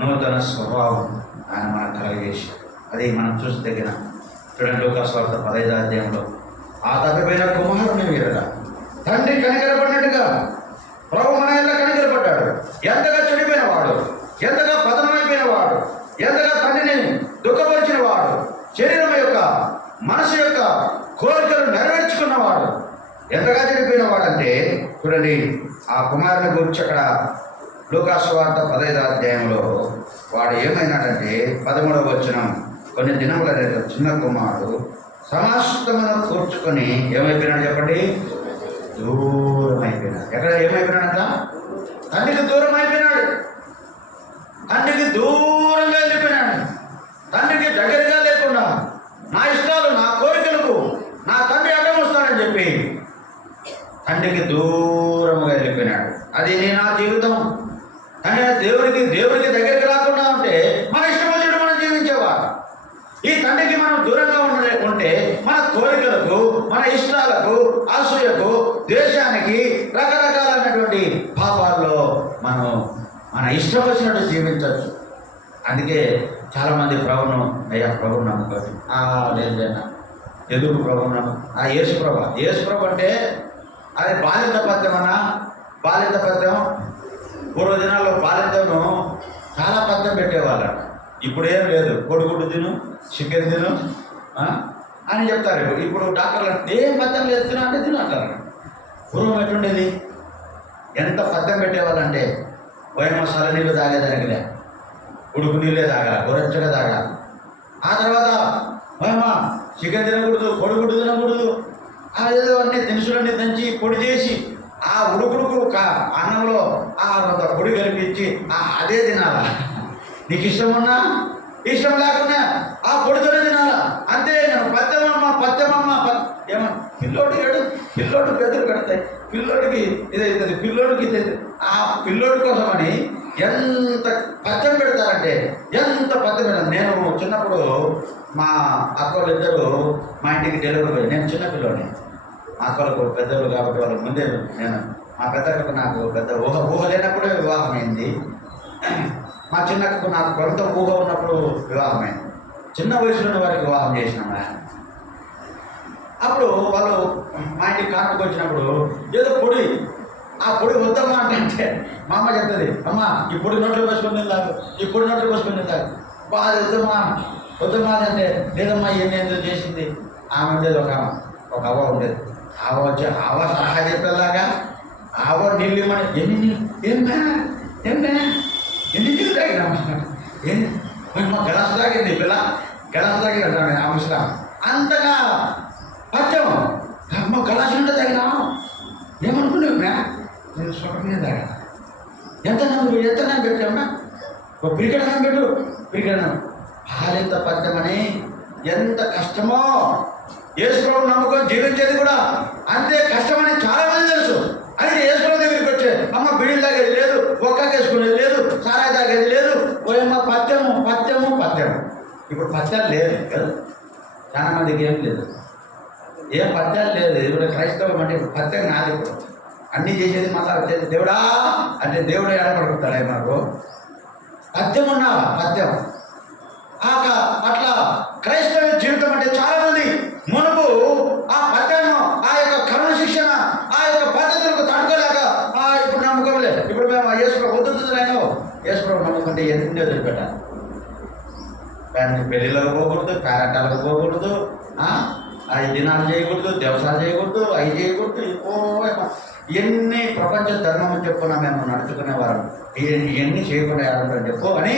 నూతన స్వభావం ఆయన మనకు కలగజేశాడు. అది మనం చూసి తగిన చూడండి, లూకా సువార్త 15వ అధ్యాయంలో ఆ తప్పిపోయిన కుమారుని వీరగా తండ్రి కనికరపడినట్టుగా ప్రభు మన ఎలా కనికరపడ్డాడు. ఎంతగా చెడిపోయిన వాడు, ఎంతగా పతనమైపోయిన వాడు, ఎంతగా తండ్రిని దుఃఖపరిచిన వాడు, శరీరం యొక్క మనసు యొక్క కోరికలు నెరవేర్చుకున్నవాడు ఎంతగా చెడిపోయిన వాడంటే చూడండి, ఆ కుమారుని గురించి అక్కడ లూకా సువార్త 15వ అధ్యాయంలో వాడు ఏమైనాడంటే 13వ వచనం, కొన్ని దినముల చిన్న కుమారుడు సమస్తమును కూర్చుకొని ఏమైపోయినాడు చెప్పండి? దూరం అయిపోయినాడు. ఎక్కడ ఏమైపోయినాడంట? తండ్రికి దూరం అయిపోయినాడు. తండ్రికి దూరంగా వెళ్ళిపోయినాడు. తండ్రికి దగ్గరగా లేకుండా నా ఇష్టాలు నా కోరికలకు నా తండ్రి అడ్డం వస్తాడని చెప్పి తండ్రికి దూరంగా వెళ్ళిపోయినాడు. అది నా జీవితం. కానీ దేవుడికి దగ్గరికి రాకుండా ఉంటే మన ఇష్టం వచ్చినట్టు మనం జీవించేవారు. ఈ తండ్రికి మనం దూరంగా ఉంటే మన కోరికలకు, మన ఇష్టాలకు, అసూయకు, ద్వేషానికి, రకరకాలైనటువంటి పాపాల్లో మనం మన ఇష్టం వచ్చినట్టు జీవించవచ్చు. అందుకే చాలామంది ప్రభును నమ్ముకోవచ్చు. లేదన్నా ఎదురు ప్రభును యేసుప్రభు అంటే అది బాలింత పద్యం అన్నా. బాలింత పద్యం పూర్వ దినాల్లో బాలింతను చాలా పద్యం పెట్టేవాళ్ళ. ఇప్పుడు ఏం లేదు, కొడుకుడు తిను, చికెన్ తిను అని చెప్తారు. ఇప్పుడు డాక్టర్లు ఏం పద్యం లేదు, తిన అంటే తిను అంటారు. పూర్వం ఎట్లుండేది? ఎంత పద్యం పెట్టేవాళ్ళంటే మసాలా నీళ్ళు తాగేదానికిలే, ఉడుకు నీళ్ళే తాగాలి, గొరచ్చగా తాగాలి. ఆ తర్వాత చికెన్ తినకూడదు, కొడుకుడు తినకూడదు, ఏదో అన్ని దినుసులన్నీ దంచి పొడి చేసి ఆ ఉడుకుడుకు అన్నంలో ఆ పొడి కలిపించి అదే తినాలా. నీకు ఇష్టం ఉన్నా ఇష్టం లేకున్నా ఆ పొడితోనే తినాలా. అంతే. నేను పత్యమమ్మ ఏమో పిల్లోడు పెద్దలు పెడతాయి, పిల్లోడికి ఇదవుతుంది, పిల్లోడికి ఇది. ఆ పిల్లోడి కోసమని ఎంత పత్యం పెడతారంటే ఎంత పత్యం పెడతారు. నేను చిన్నప్పుడు మా అక్కలు ఇద్దరు మా ఇంటికి డెలివరీ పోయి, నేను చిన్న పిల్లోని, మా అక్కలకు పెద్దలు కాబట్టి వాళ్ళకి ముందే నేను మా పెద్దక్కకు నాకు పెద్ద ఊహ లేనప్పుడే వివాహం అయింది. మా చిన్నక్కకు నాకు కొంత ఊహ ఉన్నప్పుడు వివాహమైంది. చిన్న వయసులోని వారికి వివాహం చేసినాము. అప్పుడు వాళ్ళు మా ఇంటికి కానుక వచ్చినప్పుడు ఏదో పొడి, ఆ పొడి వద్దమ్మా అంటే మా అమ్మ చెప్తుంది, అమ్మ ఈ పొడి నోట్లో పోసుకొని తిందాకు, ఈ పొడి నోట్లో పోసుకొని తిందాకు. బాగా వద్దమ్మా అంటే లేదమ్మా ఏమేందో చేసింది. ఆమె ఉండేది ఒక అవ్వ ఉండేది. ఆవ వచ్చి ఆవ సలహా చెప్పేలాగా ఆవ నీళ్ళు ఇవ్వమని ఏమ్మా ఎన్ని నీళ్ళు తాగినామా, మా గలాసు తాగింది పిల్ల, గలాసు తాగి అంటాను ఆ ముసలాం. అంతగా పచ్చం అమ్మ గలాసు ఉంటే తాగినాము. ఏమనుకున్నావునా? నేను స్వప్నే తాగా. ఎంత పెట్టామా? ఒక పిరికడనం పెట్టు, పిరికడనం. బాలింత పద్యమని ఎంత కష్టమో. యేసుప్రభు నమ్ముకొని జీవించేది కూడా అంతే కష్టమని చాలా మంది తెలుసు. అయితే యేసుప్రభు దగ్గరికి వచ్చే అమ్మ బిడిలు తాగేది లేదు, ఒక్కేసుకునేది లేదు, సారాయి తాగేది లేదు. ఓయమ్మ పత్యము. ఇప్పుడు పత్యాలు లేదు కదా, చాలా మందికి ఏం లేదు, ఏం పత్యాలు లేదు. ఇప్పుడు క్రైస్తవం అంటే ఇప్పుడు పత్యం నాది. ఇప్పుడు అన్నీ చేసేది మళ్ళా వచ్చేది దేవుడా అంటే దేవుడు ఏడపడుకుంటాడే మనకు. పద్యం ఉన్నావా? పద్యం అట్లా క్రైస్తవ జీవితం అంటే చాలా మంది మునుపు ఆ పద్యాన్ని, ఆ యొక్క కరుణ శిక్షణ, ఆ యొక్క పద్ధతులకు తట్టుకోలేక ఇప్పుడు నమ్మకంలే. ఇప్పుడు మేము యేసుప్రభు వద్దుతున్నాను, యేసుప్రభు నమ్మకంటే ఎన్ని వదిలిపెట్టాలి. పెళ్ళిళ్ళకు పోకూడదు, పేరంటాలకు పోకూడదు, అవి దినాలు చేయకూడదు, దేవసాలు చేయకూడదు, అవి చేయకూడదు. ఎన్ని ప్రపంచ ధర్మం చెప్పున మేము నడుచుకునేవారు. ఇవన్నీ చేయకుండా ఏడంటారు చెప్పు అని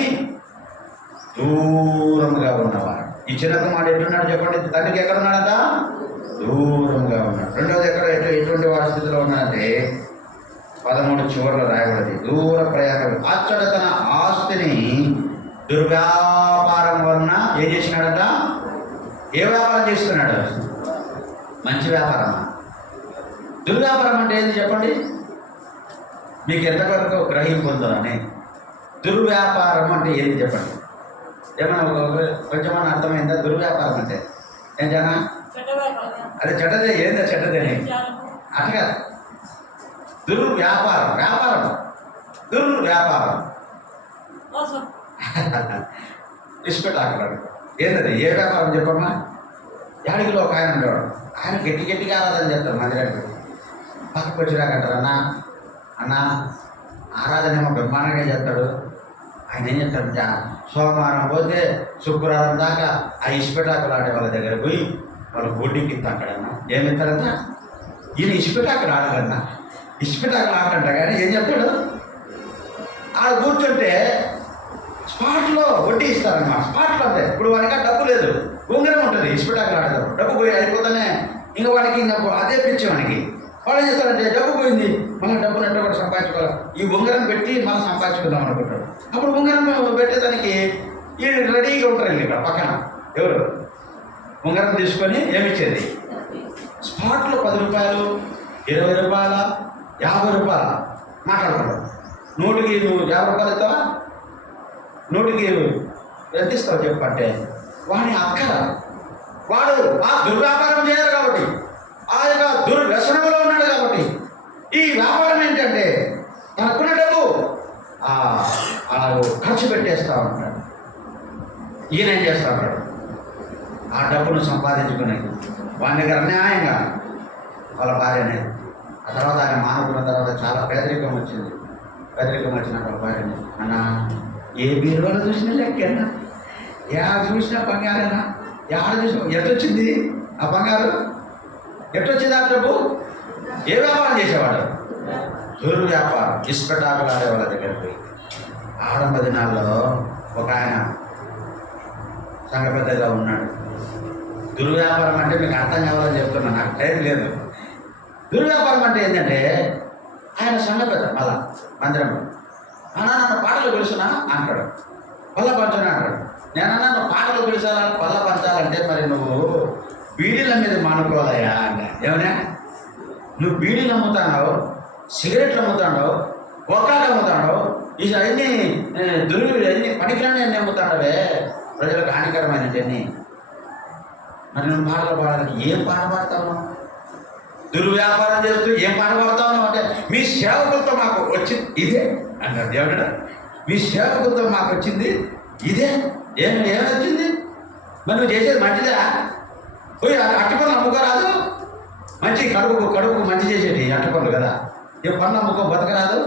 దూరంగా ఉన్నవారు. ఈ చిన్న కుమారుడు ఎట్లున్నాడు చెప్పండి? తండ్రికి ఎక్కడ ఉన్నాడంట? దూరంగా ఉన్నాడు. రెండవది ఎటువంటి వారి స్థితిలో ఉన్నాడంటే 13 చివరిలో రాయబడింది, దూర ప్రయాణం. అచ్చట తన ఆస్తిని దుర్వ్యాపారం వలన ఏం చేసినాడట? ఏ వ్యాపారం చేస్తున్నాడు? మంచి వ్యాపారమా? దుర్వ్యాపారం అంటే ఏంటి చెప్పండి? మీకు ఎంతవరకు గ్రహింపు ఉందో అని. దుర్వ్యాపారం అంటే ఏంటి చెప్పండి? ఏమన్నా కొంచెమన్నా అర్థమైందా? దుర్వ్యాపారం అంటే ఏం జనా? అదే చెడ్డదే. ఏందా చెడ్డదని? అట్లా దుర్వ్యాపారం. ఇసుపెట్టాకడాడు. ఏంటది? ఏ వ్యాపారం చెప్పమ్మా? యాడికిలో ఒక ఆయన ఉండేవాడు. ఆయన గట్టిగా ఆరాధన చేస్తాడు. మందిరానికి పక్కకు వచ్చిరాకంటారు, అన్నా ఆరాధన ఏమో బ్రహ్మాండంగా చేస్తాడు. ఆయన ఏం చేస్తాడు? సోమవారం పోతే శుక్రవారం దాకా ఆ ఇసుపెటాకులు ఆడే వాళ్ళ దగ్గర పోయి వాళ్ళు బోటింగ్కి ఇస్తాడన్నా. ఏమి ఇస్తాడంట? ఈయన ఇసుపెటాకులు ఆడకన్నా, ఇసుపెటాకులు ఆడంట. కానీ ఏం చెప్తాడు? ఆడ కూర్చుంటే స్పాట్లో వడ్డీ ఇస్తారన్నమాట. స్పాట్లో అంటే ఇప్పుడు వాడికి డబ్బు లేదు. ఉండదు, ఉంగరం ఉంటుంది. ఇసుపెట్టాకలు ఆడతారు, డబ్బు పోయి అయిపోతానే ఇంకా వాడికి ఇంకా అదే పిచ్చి వాడికి. వాడు ఏం చేస్తాడంటే డబ్బు పోయింది, మళ్ళీ డబ్బు నెట్ట కూడా సంపాదించుకోవాలి, ఈ ఉంగరం పెట్టి మళ్ళీ సంపాదించుకుందాం అనుకుంటాడు. అప్పుడు ఉంగరం పెట్టేదానికి ఈ రెడీగా ఉంటారండి ఇక్కడ పక్కన. ఎవరు ఉంగరం తీసుకొని ఏమిచ్చేది? స్పాట్లో 10 రూపాయలు, 20 రూపాయల, 50 రూపాయల మాట్లాడతాడు. నూటికి నువ్వు 50 రూపాయలు ఇస్తావా, నూటికి ఎంత ఇస్తావు చెప్పంటే వాడి అక్కర. వాడు ఆ దుర్వ్యాపారం చేయాలి కాబట్టి, ఆ యొక్క దుర్వ్యసనంలో ఉన్నాడు కాబట్టి, ఈ వ్యాపారం ఏంటంటే తనకున్న డబ్బు ఖర్చు పెట్టేస్తూ ఉంటాడు. ఈయన ఏం చేస్తూ ఉంటాడు? ఆ డబ్బును సంపాదించుకునే వాడి దగ్గర అన్యాయంగా వాళ్ళ భార్య అనేది. ఆ తర్వాత ఆయన మానుకున్న తర్వాత చాలా పేదరికం వచ్చింది. పేదరికం వచ్చినాక వాళ్ళ భార్యని, అన్న ఏ బీరువాలో చూసినా లెక్కన్నా, యాడ చూసినా బంగారేనా, యాడ చూసినా ఎట్టొచ్చింది ఆ బంగారు, ఎట్టొచ్చింది ఆ డబ్బు? ఏ వ్యాపారం చేసేవాడు? దుర్వ్యాపారం. ఇసుపెట్టాకులు ఆడే వాళ్ళ దగ్గరికి పోయి ఆరంభ దినాల్లో ఒక ఆయన సంఘ పెద్దగా ఉన్నాడు. దుర్వ్యాపారం అంటే మీకు అర్థం కావాలని చెప్తున్నా, నాకు టైం లేదు. దుర్వ్యాపారం అంటే ఏంటంటే ఆయన సంఘ పెద్ద మళ్ళా మందిరంలో, అన్నా నన్ను పాటలు పిలుచున్నా అంటాడు, పళ్ళ పంచనా అంటాడు. నేనన్నా నువ్వు పాటలు పిలిచాలా పళ్ళ పంచాలంటే మరి నువ్వు బీడీల మీద మానుకోవాలయ్యా అంట. ఏమన్నా నువ్వు బీడీలు అమ్ముతావు, సిగరెట్లు అమ్ముతాడు, ఒక్కాలు అమ్ముతాడు, ఈ అన్ని అన్ని పనికిరాని అన్నీ అమ్ముతాడవే, ప్రజలకు హానికరమైనవన్నీ. మరి నువ్వు పాటలు పాడాలి, ఏం పాట పాడతావు? దుర్వ్యాపారం చేస్తూ ఏం పాట పాడతావు అంటే మీ సేవకులతో మాకు వచ్చింది ఇదే అంటారు. ఏమంటాడు? మీ సేవకులతో మాకు వచ్చింది ఇదే. ఏమొచ్చింది? మరి నువ్వు చేసేది మంచిదా? పోయి అట్టపనులు అమ్ముకోరాదు? మంచి కడుపుకు మంచి చేసేది అట్టపనులు కదా, ఏ పనులు అమ్ముకో బతకరాదు?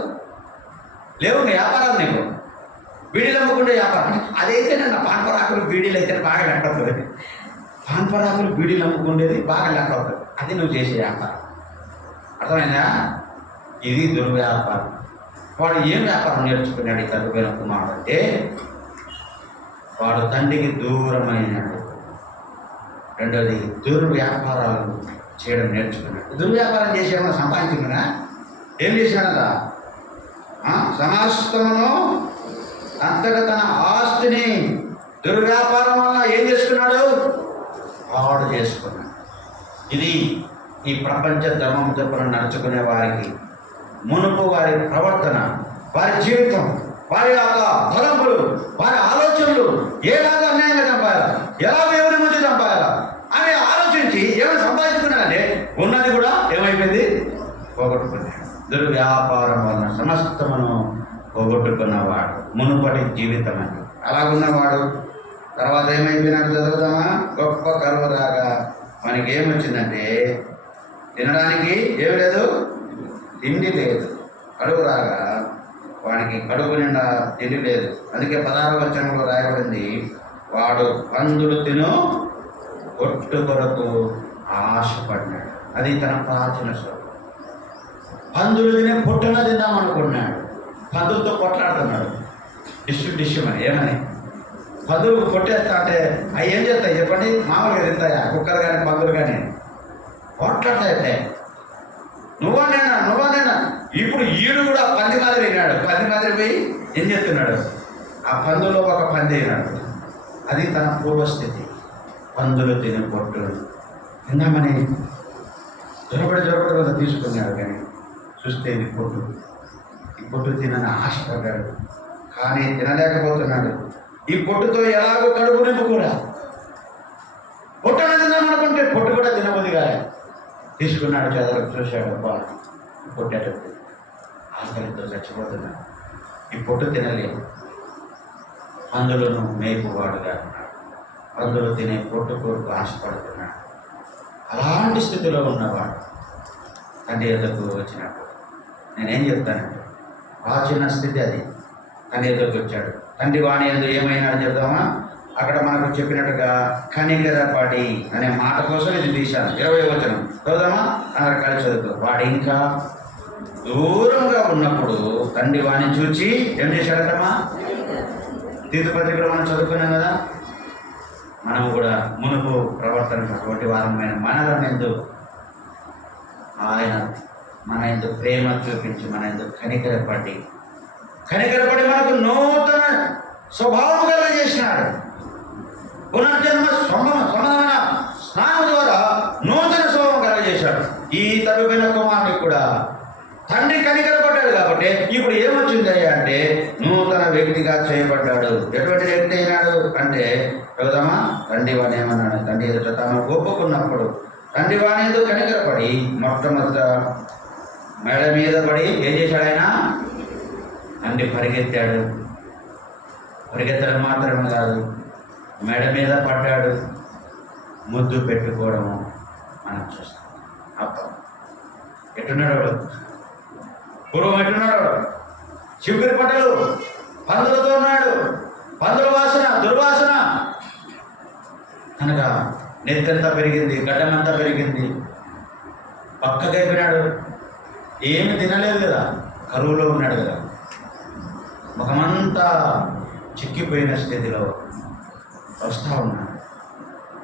లేవు వ్యాపారాలు నీకు, బీడీలు అమ్ముకుంటే వ్యాపారం. అదైతే నా పాన్పరాకులు బీడీలు అయితే బాగా లెక్క అవుతుంది. పాన్పరాకులు బీడీలు అమ్ముకుండేది బాగా లెక్క అవుతుంది. అది నువ్వు చేసే వ్యాపారం. అర్థమైందా? ఇది దుర్వ్యాపారం. వాడు ఏం వ్యాపారం నేర్చుకున్నాడు ఈ చదువుకున్న కుమారుడు అంటే, వాడు తండ్రికి దూరమైనాడు. రెండోది దుర్వ్యాపారాలు చేయడం నేర్చుకున్నాడు. దుర్వ్యాపారం చేసేమో సంపాదించుకున్నా ఏం చేశాడట? సమస్తమును అంతగా తన ఆస్తిని దుర్వ్యాపారం వల్ల ఏం చేసుకున్నాడు? పాడు చేసుకున్నాడు. ఇది ఈ ప్రపంచ ధర్మం చొప్పున నడుచుకునే వారికి మునుపు వారి ప్రవర్తన, వారి జీవితం, వారి యొక్క తలంపులు, వారి ఆలోచనలు ఏలాగా అన్యాయంగా చంపాలా, ఎలా ఎవరి ముందు చంపాలా అని ఆలోచించి ఏమైనా సంపాదించుకున్నాడంటే ఉన్నది కూడా ఏమైపోయింది? పోగొట్టుకున్నాడు. దుర్వ్యాపారం వలన సమస్తమును పోగొట్టుకున్నవాడు మునుపటి జీవితం అని అలాగున్నవాడు. తర్వాత ఏమైపోయినాడు చదువుదామా? గొప్ప కరువు రాగా మనకి ఏమొచ్చిందంటే తినడానికి ఏమి లేదు, తిండి లేదు. కడుపు రాగా వాడికి కడుపు నిండా తిండి లేదు. అందుకే 16వ వచనంలో రాయబడింది, వాడు పందులు తిను పొట్టు కొరకు ఆశపడినాడు. అది తన ప్రాచీన స్వరం. పందులు తినే పొట్టున తిందాం అనుకున్నాడు, పందులతో కొట్లాడుతున్నాడు. డిష్యూ అని ఏమని పందులు కొట్టేస్తా అంటే అవి ఏం చేస్తాయి చెప్పండి? మామూలుగా తింటాయా? కుక్కలు కానీ పందులు కానీ కొట్లాడతాయితే నువ్వా నేనా. ఇప్పుడు ఈడు కూడా పంది మాదిరి అయినాడు. పంది మాదిరి పోయి ఏం చేస్తున్నాడు? ఆ పందులో ఒక పంది అయినాడు. అది తన పూర్వస్థితి. పందులు తిని పొట్టు తిందామని జొరబడి కొంత తీసుకున్నాడు, కానీ చూస్తే ఇది పొట్టు. ఈ పొట్టు తినని ఆశపడ్డాడు, కానీ తినలేకపోతున్నాడు. ఈ పొట్టుతో ఎలాగో కడుపు నింపుకోరా. పొట్టన తిందామనుకుంటే పొట్టు కూడా తినబుద్దిగా తీసుకున్నాడు. చదవకు చూశాడు, అబ్బా పొట్టేటప్పుడు ఆకలితో చచ్చిపోతున్నాడు. ఈ పొట్టు తినలేవు. పందులను మేపువాడుగా ఉన్నాడు. పందులు తినే పొట్టు కొరకు ఆశపడుతున్నాడు. అలాంటి స్థితిలో ఉన్నవాడు తండ్రి ఎదుకు వచ్చినప్పుడు నేనేం చెప్తానంటే ప్రాచీన స్థితి అది. తండ్రి ఎదుకు వచ్చాడు. తండ్రి వాణి ఎదురు ఏమైనాడు చెప్దామా? అక్కడ మనకు చెప్పినట్టుగా కనికరపడి అనే మాట కోసం ఇది తీశాను. 20వ వచనం చదువుదామా? అక్కడ కలిసి చదువుతాం. వాడు ఇంకా దూరంగా ఉన్నప్పుడు తండ్రి వాణ్ణి చూచి ఏం చేశాడటమ్మా? తీర్థ పత్రికలో మనం చదువుకున్నాం కదా, మనం కూడా మునుపు ప్రవర్తనటువంటి వారమైన మనలనందు ఆయన మన ఎందుకు ప్రేమ చూపించి మన ఎందుకు కనికరపడి మనకు నూతన స్వభావం కలిగజేసినాడు. పునర్జన్మ సమాన స్నానం ద్వారా నూతన స్వభావం కలిగజేశాడు. ఈ తప్పిపోయిన కుమారుడికి కూడా తండ్రి కనికరపడ్డాడు కాబట్టి ఇప్పుడు ఏమొచ్చింది అంటే నూతన వ్యక్తిగా చేయబడ్డాడు. ఎటువంటి వ్యక్తి అయినాడు అంటే చదువుదామా? తండ్రి వాడిని ఏమన్నాడు? తండ్రి ఎదుట తాను ఒప్పుకున్నప్పుడు తండ్రి వాని ఎందుకు కనికరపడి మొట్టమొదట మెడ మీద పడి ఏం చేశాడు ఆయన? తండ్రి పరిగెత్తడం మాత్రమే కాదు, మెడ మీద పడ్డాడు, ముద్దు పెట్టుకోవడము మనం చూస్తాం. అప్పుడు ఎట్టున్నాడు వాడు? పూర్వం ఎట్టున్నాడు వాడు? చిగురి పట్టలు పందులతో ఉన్నాడు, పందుల వాసన, దుర్వాసన కనుక నెత్తంతా పెరిగింది, గడ్డమంతా పెరిగింది, పక్కకైపోయినాడు, ఏమి తినలేదు కదా, కరువులో ఉన్నాడు కదా, ముఖమంతా చిక్కిపోయిన స్థితిలో వస్తూ ఉన్నాడు.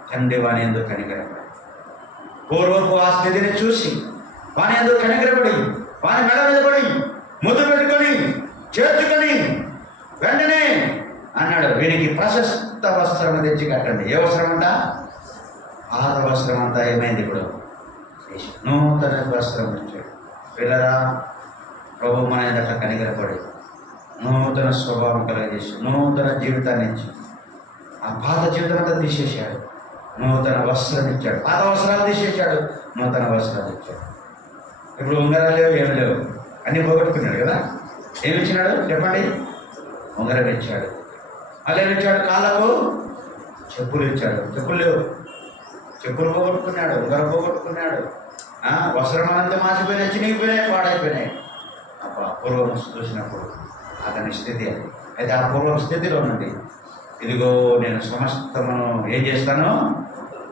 తండ్రి వాని ఎందుకు కనికరపడి పూర్వపు ఆ స్థితిని చూసి వాని ఎందుకు కనికరపడి వాని మెడ మీద పడి ముద్దు పెట్టుకొని చేర్చుకొని వెంటనే అన్నాడు, వీనికి ప్రశస్త వస్త్రం తెచ్చి కట్టండి. ఏ వస్త్రం అంట? పాత వస్త్రం అంతా ఏమైంది? ఇప్పుడు నూతన వస్త్రం ఇచ్చాడు. పిల్లరా, ప్రభు మన ఎదుట కనికరపడి నూతన స్వభావం కలిగజేసి నూతన జీవితాన్ని ఇచ్చి ఆ పాత జీవితం అంతా తీసేశాడు, నూతన వస్త్రం ఇచ్చాడు. పాత వస్త్రాలు తీసేశాడు, నూతన వస్త్రాలు ఇచ్చాడు. ఇప్పుడు ఉంగరాలు లేవు, ఏం లేవు, అన్నీ పోగొట్టుకున్నాడు కదా. ఏమి ఇచ్చినాడు చెప్పండి? ఉంగరం ఇచ్చాడు. మళ్ళీ ఏమి ఇచ్చాడు? కాళ్ళకు చెప్పులు ఇచ్చాడు. చెప్పులు లేవు, చెప్పులు పోగొట్టుకున్నాడు, ఉంగరం పోగొట్టుకున్నాడు. వస్త్రం అంతా మాసిపోయినాయి, చినిగిపోయినాయి, పాడైపోయినాయి. అప్పుడు పూర్వం చూసినప్పుడు అతని స్థితి అది. అయితే ఆ పూర్వం స్థితిలో నుండి ఇదిగో నేను సమస్తమును ఏం చేస్తాను?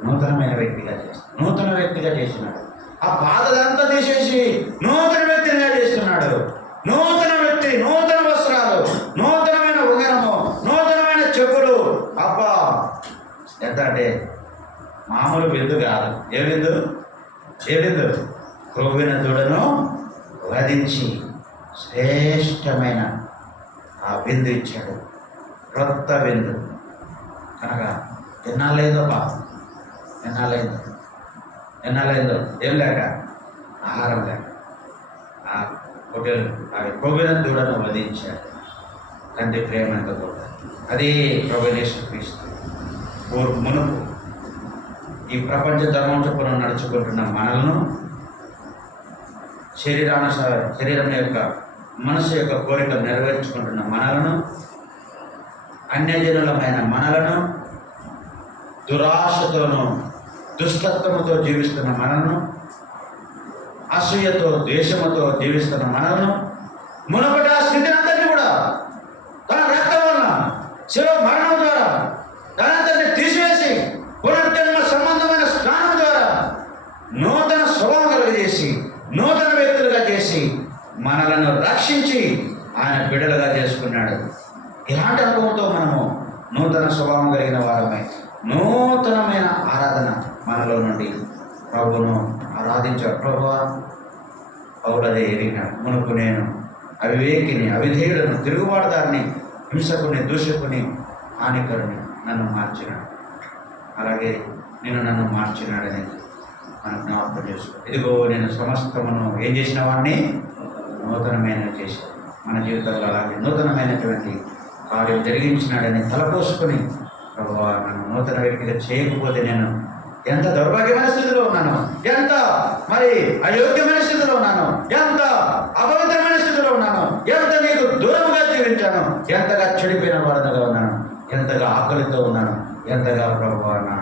నూతనమైన వ్యక్తిగా చేస్తాను. నూతన వ్యక్తిగా చేసినాడు. ఆ పాతదంతా తీసేసి నూతన వ్యక్తిగా చేస్తున్నాడు. నూతన వ్యక్తి, నూతన వస్త్రాలు, నూతనమైన ఉంగరము, నూతనమైన చెప్పులు. అబ్బా ఎంత అంటే మామూలు విందు కాదు. ఏ విందు? క్రొవ్విన దూడను వధించి శ్రేష్టమైన ఆ విందు ఇచ్చాడు, క్రొత్త విందు. కనుక ఎన్నాళ్ళైందో ఏం లేక, ఆహారం లేక ఆ హోటల్ ఆ క్రొవ్విన దూడను వధించాడు. తండ్రి ప్రేమ ఎంత గొప్ప! అది ప్రభువైన యేసుక్రీస్తు. మునుపు ఈ ప్రపంచ ధర్మం చొప్పున నడుచుకుంటున్న మనలను, శరీరం యొక్క మనసు యొక్క కోరిక నెరవేర్చుకుంటున్న మనలను, అన్యజనులమైన మనలను, దురాశతోనూ దుష్టత్వముతో జీవిస్తున్న మనలను, అసూయతో ద్వేషముతో జీవిస్తున్న మనలను, మునుపటి ఆ స్థితిని అందరినీ కూడా తన రక్తం వలన శివ మరణం ద్వారా తనంతటిని తీసివేసి పునర్జన్మ సంబంధమైన స్నానం ద్వారా నూతన స్వభావం కలిగజేసి నూతన వ్యక్తులుగా చేసి మనలను రక్షించి ఆయన బిడ్డలుగా చేసుకున్నాడు. ఇలాంటి అనుభవంతో మనము నూతన స్వభావం కలిగిన వారమై నూతనమైన ఆరాధన మనలో నుండి ప్రభువును ఆరాధించాడు. ప్రభువా, పౌలదే ఎరిగినాడు. మునుపు నేను అవివేకిని, అవిధేయులను, తిరుగుబాటుదారిని, హింసకుని, దూషకుని, హానికరుని నన్ను మార్చినాడు. అలాగే నన్ను మార్చినాడని మనం జ్ఞాపకం చేసుకో. ఇదిగో నేను సమస్తమును ఏం చేసిన వాడిని? నూతనమైన చేశాను. మన జీవితంలో అలాగే నూతనమైనటువంటి కార్యం జరిగించినాడని తలపోసుకొని, ప్రభువా, నన్ను నూతన వ్యక్తిగా చేయకపోతే నేను ఎంత దౌర్భాగ్యమైన స్థితిలో ఉన్నాను, ఎంత మరి అయోగ్యమైన స్థితిలో ఉన్నాను, ఎంత అపవిత్రమైన స్థితిలో ఉన్నాను, ఎంత నీకు దూరంగా జీవించాను, ఎంతగా చెడిపోయిన వాడనగా ఉన్నాను, ఎంతగా ఆకలితో ఉన్నాను, ఎంతగా ప్రభువా నా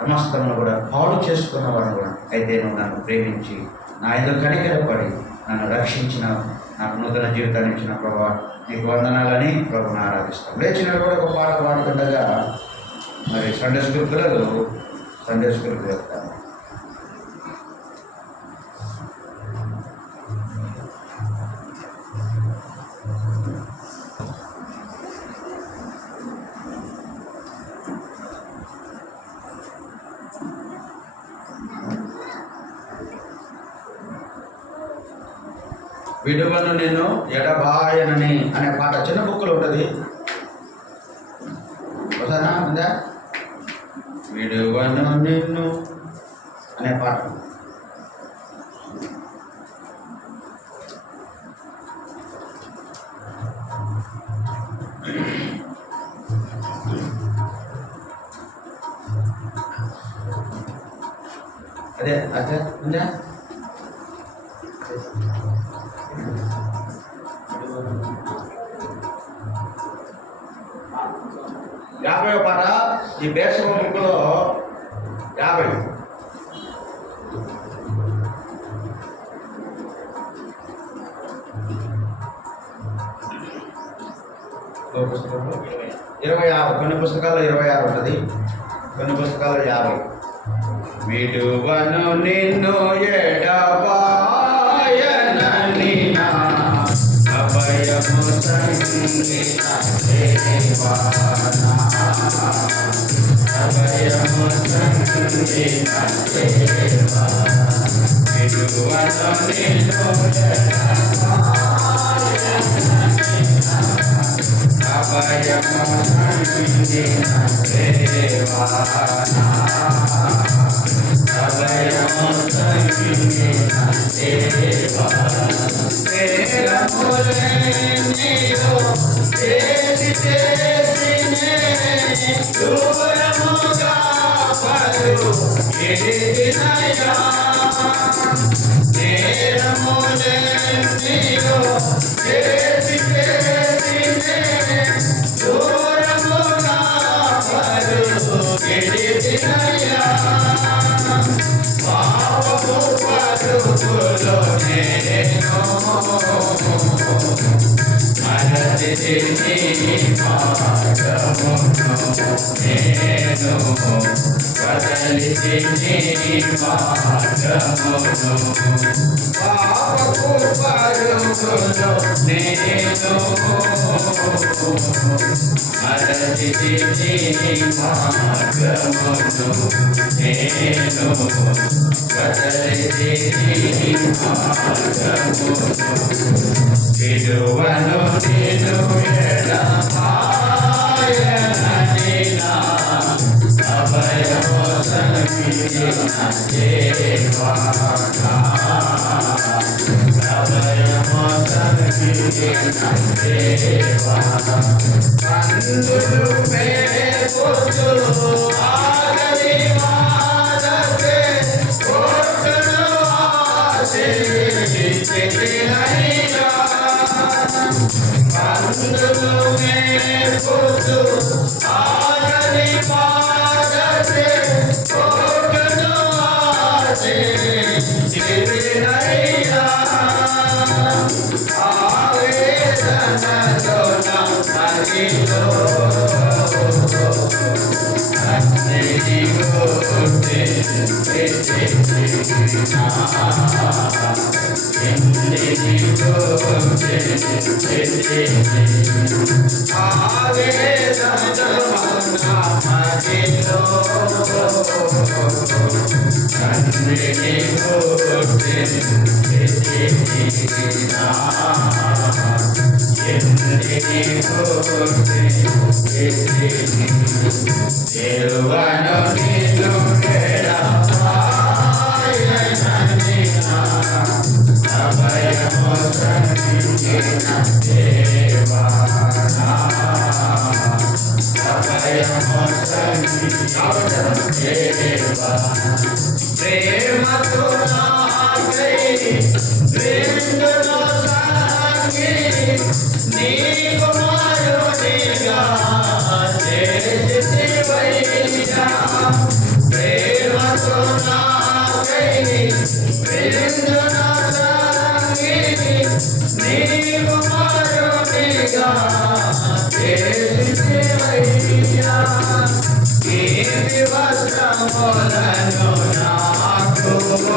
సమస్తమును కూడా పాడు చేసుకున్నవాడు కూడా. అయితే నువ్వు నన్ను ప్రేమించి నా ఎందుకు కనికరపడి నన్ను రక్షించిన, నాకు నూతన జీవితాన్ని ఇచ్చిన ప్రభువా, నీకు వందనాలని ప్రభుని ఆరాధిస్తాం. లేచిన కూడా ఒక పాట పాడుతుండగా మరి సండే స్కూల్ పిల్లలు వెళ్తారు. విడువను నేను ఎడబాయనని అనే పాట చిన్న బుక్కులో ఉంటుంది. ఒకసారి ఉందా? విడువను నిన్ను అనే పాట. అదే ఉందా? 50వ పాట ఈ బేర్షెబా బుక్లో 50. పుస్తకంలో 26, కొన్ని పుస్తకాల్లో 26 ఉంటుంది, కొన్ని పుస్తకాల్లో 50. విడువను నిన్ను ఎడబాయనని నా అభయము సంగీత దేవా, అభయము సంగీత దేవా. విడువను నిన్ను అభయము సంగీత దేవా, అభయము సంగీత దేవా. ప్రేమములే నీవు చేసి దూరముగా పరు ఎదిగినయా. నేరములే నీవు చేసి దూరముగా పరు ఎదిగినయా. పాపము పరుగులో నేను మరచితి నీ మార్గమును, నేను వదలితి నీ మార్గమును. పాపపు పరుగులో నేను మరచితి నీ మార్గమును, నేను వదలితి నీ మార్గమును. విడువను నిన్ను ఎడబాయనని నా అభయము సంగీత దేవా, అభయము సంగీత దేవా. కందులు మేపుతూ ఆగలి మాదతే కోర్టును ఆశీర్వదించినయ్యా. కందులు మేపుతూ ఆగలి మాదతే కోర్టును ఆశీర్వదించినయ్యా. ఆవేదనలో నా మదిలో అన్నిటి కోర్టే దేవను నిన్ను ఎడబాయనని నా అభయము సంగీత దేవా, అభయము సంగీత దేవా. ప్రేమతో నాకై ప్రేమతో సాగి నీ కుమారునిగా చేసివయ్యా. ప్రేమతో నాకై ప్రేమతో సాగి నీ కుమారునిగా చేసివయ్యా. ఈ వస్త్రములను నాకు విడువను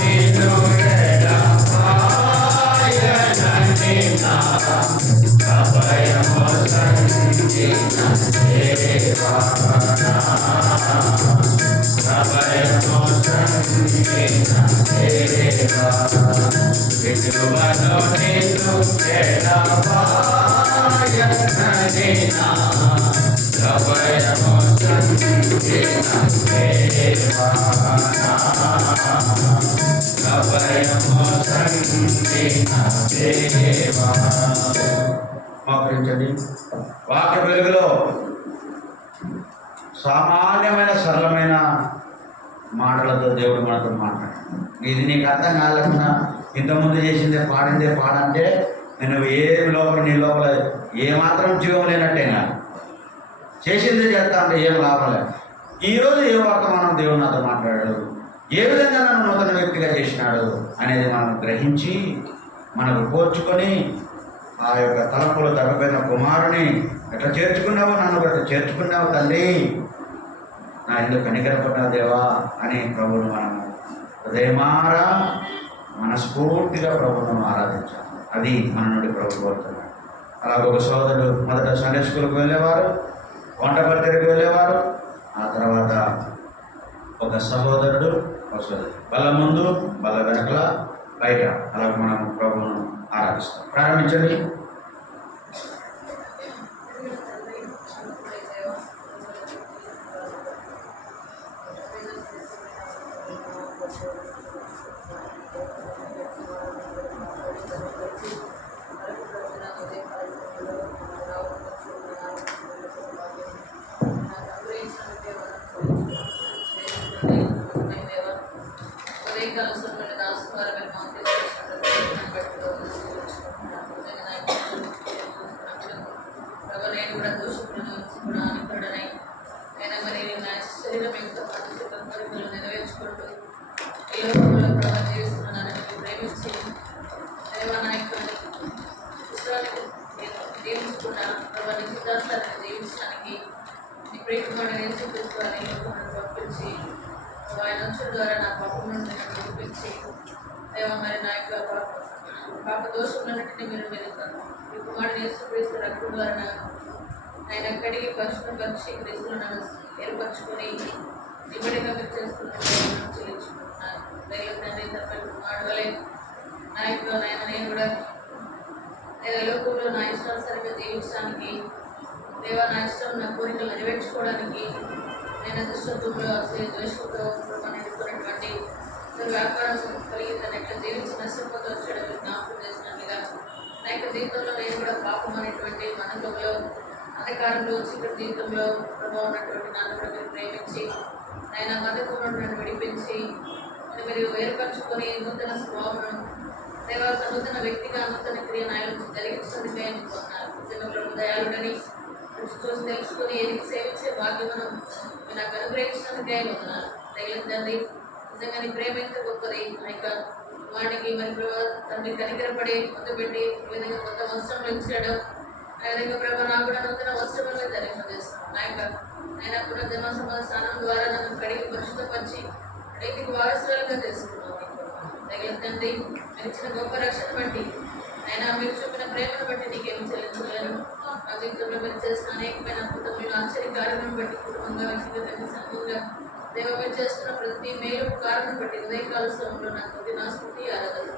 నిన్ను అభయము సంగీన దేవా అభయము సంగీన దేవా విడువను నిన్ను ఎడబాయననినా అభయము సంగీన దేవా అభయము సంగీన దేవా. మోకరించండి. వాక్య వెలుగులో సామాన్యమైన సరళమైన మాటలతో దేవుడు మనతో మాట్లాడు. ఇది నీకు అర్థం కాలేకుండా ఇంతకుముందు చేసిందే పాడిందే పాడంటే నేను ఏం లోపల నీ లోపల ఏమాత్రం జీవం లేనట్టేనా చేసిందే చేస్తా అంటే ఏం లాభం లేదు. ఈరోజు ఏ వర్తమానం దేవుడు నాతో మాట్లాడాడు, ఏ విధంగా నన్ను నూతన వ్యక్తిగా చేసినాడు అనేది మనం గ్రహించి మనకు కోర్చుకొని ఆ యొక్క తలపులో తగ్గపోయిన కుమారుని ఎట్లా చేర్చుకున్నావో నన్ను అట్లా చేర్చుకున్నావు తల్లి, నా ఎందుకు కనికరపడ్డా దేవా అని ప్రభువును మనము హృదయమారా మనస్ఫూర్తిగా ప్రభువును ఆరాధించాలి. అది మన నుండి ప్రభు కోరుతున్నాడు. అలాగే ఒక సోదరుడు మొదట సండే స్కూల్కి వెళ్ళేవారు, వంట బర్త్డేకి వెళ్ళేవారు, ఆ తర్వాత ఒక సహోదరుడు ఒక సోదరుడు బల్ల ముందు బల్ల వెనకల బయట అలాగే మనం ప్రభువును ఆరాధిస్తాం. ప్రారంభించండి. ద్వారా నా పాపం నుండి చూపించి దేవ మరి నా యొక్క పాప దోషములన్నింటినీ మీరు వెళ్తాను. మీ కుమారుడు యేసుక్రీస్తు రక్తం ద్వారా ఆయన కడిగి పరిశుభ్రపరిచి క్రీస్తులు నన్ను ఏర్పరచుకొని నిబడిగా మీరు చేసుకున్నాను చెల్లించుకుంటున్నాను. దైవం తండ్రి తప్పని కుమారుడు వలె నా యొక్క నాయన నేను కూడా లోకంలో నా ఇష్టానుసారంగా జీవించడానికి దేవ నా ఇష్టం నా కోరికలు నెరవేర్చుకోవడానికి నేను దుష్టత్వంలో ద్వేషంతో అనేటువంటి వ్యాపారం కలిగి తను ఎట్లా జీవించి నష్టపోతూ వచ్చాడు జ్ఞాపకం చేసినట్లుగా నా యొక్క జీవితంలో నేను కూడా పాపం అనేటువంటి మనకంలో అంధకారంలో చీకటి జీవితంలో ప్రభావం ఉన్నటువంటి నన్ను కూడా మీరు ప్రేమించి ఆయన మధ్యకంలో నన్ను విడిపించి మీరు ఏర్పరచుకొని నూతన స్వభావం దేవా నూతన వ్యక్తిగా నూతన క్రియ నాయకులు జరిగించడానికి నిజంగా దయాళుడని చూసి తెలుసుకొని ఏది సేవించే భాగ్యమును మీరు నాకు అనుగ్రహించినందుకే ఉన్నారు. తగిలిందండి నిజంగా నీ ప్రేమ ఎంత గొప్పది. ఆ యొక్క వాడికి మరి ప్రభావ తండ్రి కనికరపడి ముందు పెట్టి ఈ విధంగా కొత్త వస్త్రంలో ఇచ్చాడు. ఆ విధంగా ప్రభావ నాకు కూడా నూతన వస్త్రంలో ధరింపజేస్తాను. నా యొక్క ఆయన పునర్జన్మ సమాధి స్థానం ద్వారా నన్ను కడిగి పరిశుద్ధపరిచి రైతుకి వారసులుగా చేసుకున్నాను. తగిలిందండి మీరు ఇచ్చిన గొప్ప రక్షణ బట్టి అయినా మీరు చూపిన ప్రేమను బట్టి నీకేం చెల్లించలేను. నా జీవితంలో మీరు చేసిన అనేకమైన అద్భుతమైన ఆశ్చర్య కార్యక్రమం బట్టి కుటుంబంగా వ్యక్తిగతంగా సంఘంగా దేవ మీరు చేస్తున్న ప్రతి మేలు కారణం బట్టి ఉదయకాల సమయంలో నాకు నా స్థుతి ఆరాధన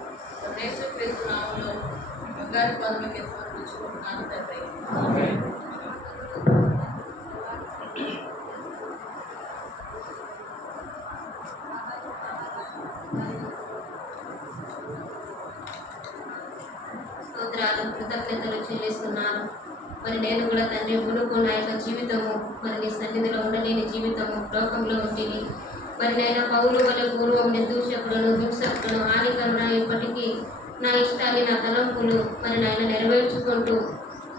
యేసుక్రీస్తు నామములో బంగారు పాదములకి సమర్పించుకుంటున్నాను తండ్రి. స్తోత్రాలు కృతజ్ఞతలు చెల్లిస్తున్నాను. మరి నేను కూడా తండ్రి మునుపు నా యొక్క జీవితం జీవితము, మరి నీ సన్నిధిలో ఉండలేని జీవితము లోకంలో ఉంటుంది. మరి నైనా పౌలు వల్ల పూర్వం నిర్దూషకులను, హింసకులను, హానికరణ ఇప్పటికీ నా ఇష్టాన్ని, నా తలంపులు మరి నాయన నెరవేర్చుకుంటూ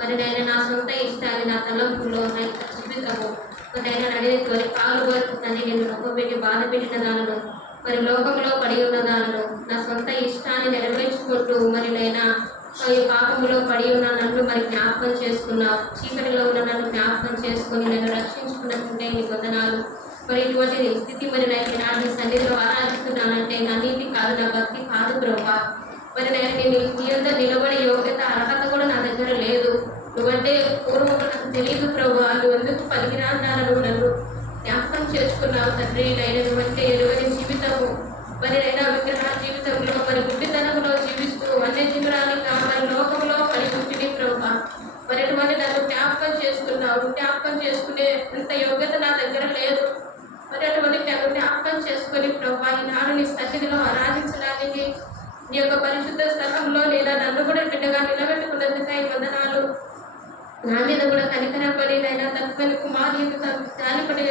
మరి నాయన నా సొంత ఇష్టాన్ని, నా తలంపులో నా యొక్క జీవితము మరి నాయన నడిని త్వరి కాలు వరకు తండ్రి నేను నొప్పబెట్టి బాధ పెట్టిన దానిను మరి లోకంలో పడి ఉన్న దానిను నా సొంత ఇష్టాన్ని నెరవేర్చుకుంటూ మరి నైనా ఈ పాపములో పడి ఉన్న నన్ను మరి జ్ఞాపకం చేసుకున్నావు. చీకటిలో ఉన్న నన్ను జ్ఞాపకం చేసుకుని నన్ను రక్షించుకున్నట్టుంటే నీ వందనాలు. మరి ఇటువంటి స్థితి మరి నేను నీ సన్నిధిలో ఆరాధిస్తున్నానంటే నా నీతి కాదు, నా భక్తి కాదు ప్రభా. మరి నేను నీ యొద్ద నిలబడే యోగ్యత, అర్హత కూడా నా దగ్గర లేదు. నువ్వంటే పూర్వం నాకు తెలియదు ప్రభా. నువ్వు ఎందుకు పనికిరాన్నాను నన్ను జ్ఞాపకం చేసుకున్నావు తండ్రి. నేను నువ్వంటే ఎరుగని జీవితము మరి నైనా విగ్రహ జీవితంలో మరి గుడ్డితనంలో జీవిస్తూ అన్ని జీవనాలుగా మరి లోకంలో పడి పుట్టిని ప్రభా. మరి అటువంటి నన్ను జ్ఞాపకం చేసుకున్నావు. జ్ఞాపకం చేసుకునే అంత యోగ్యత నా దగ్గర లేదు. మరి అటువంటి నన్ను జ్ఞాపకం చేసుకొని ప్రభా ఈనాడు నీ సన్నిధిలో ఆరాధించడానికి నీ యొక్క పరిశుద్ధ స్థలంలో లేదా నన్ను కూడా బిడ్డగా నిలబెట్టుకున్నందుకై వందనాలు. నా మీద కూడా కనికరపడి నైనా తక్కువని కుమారి జాలిపడి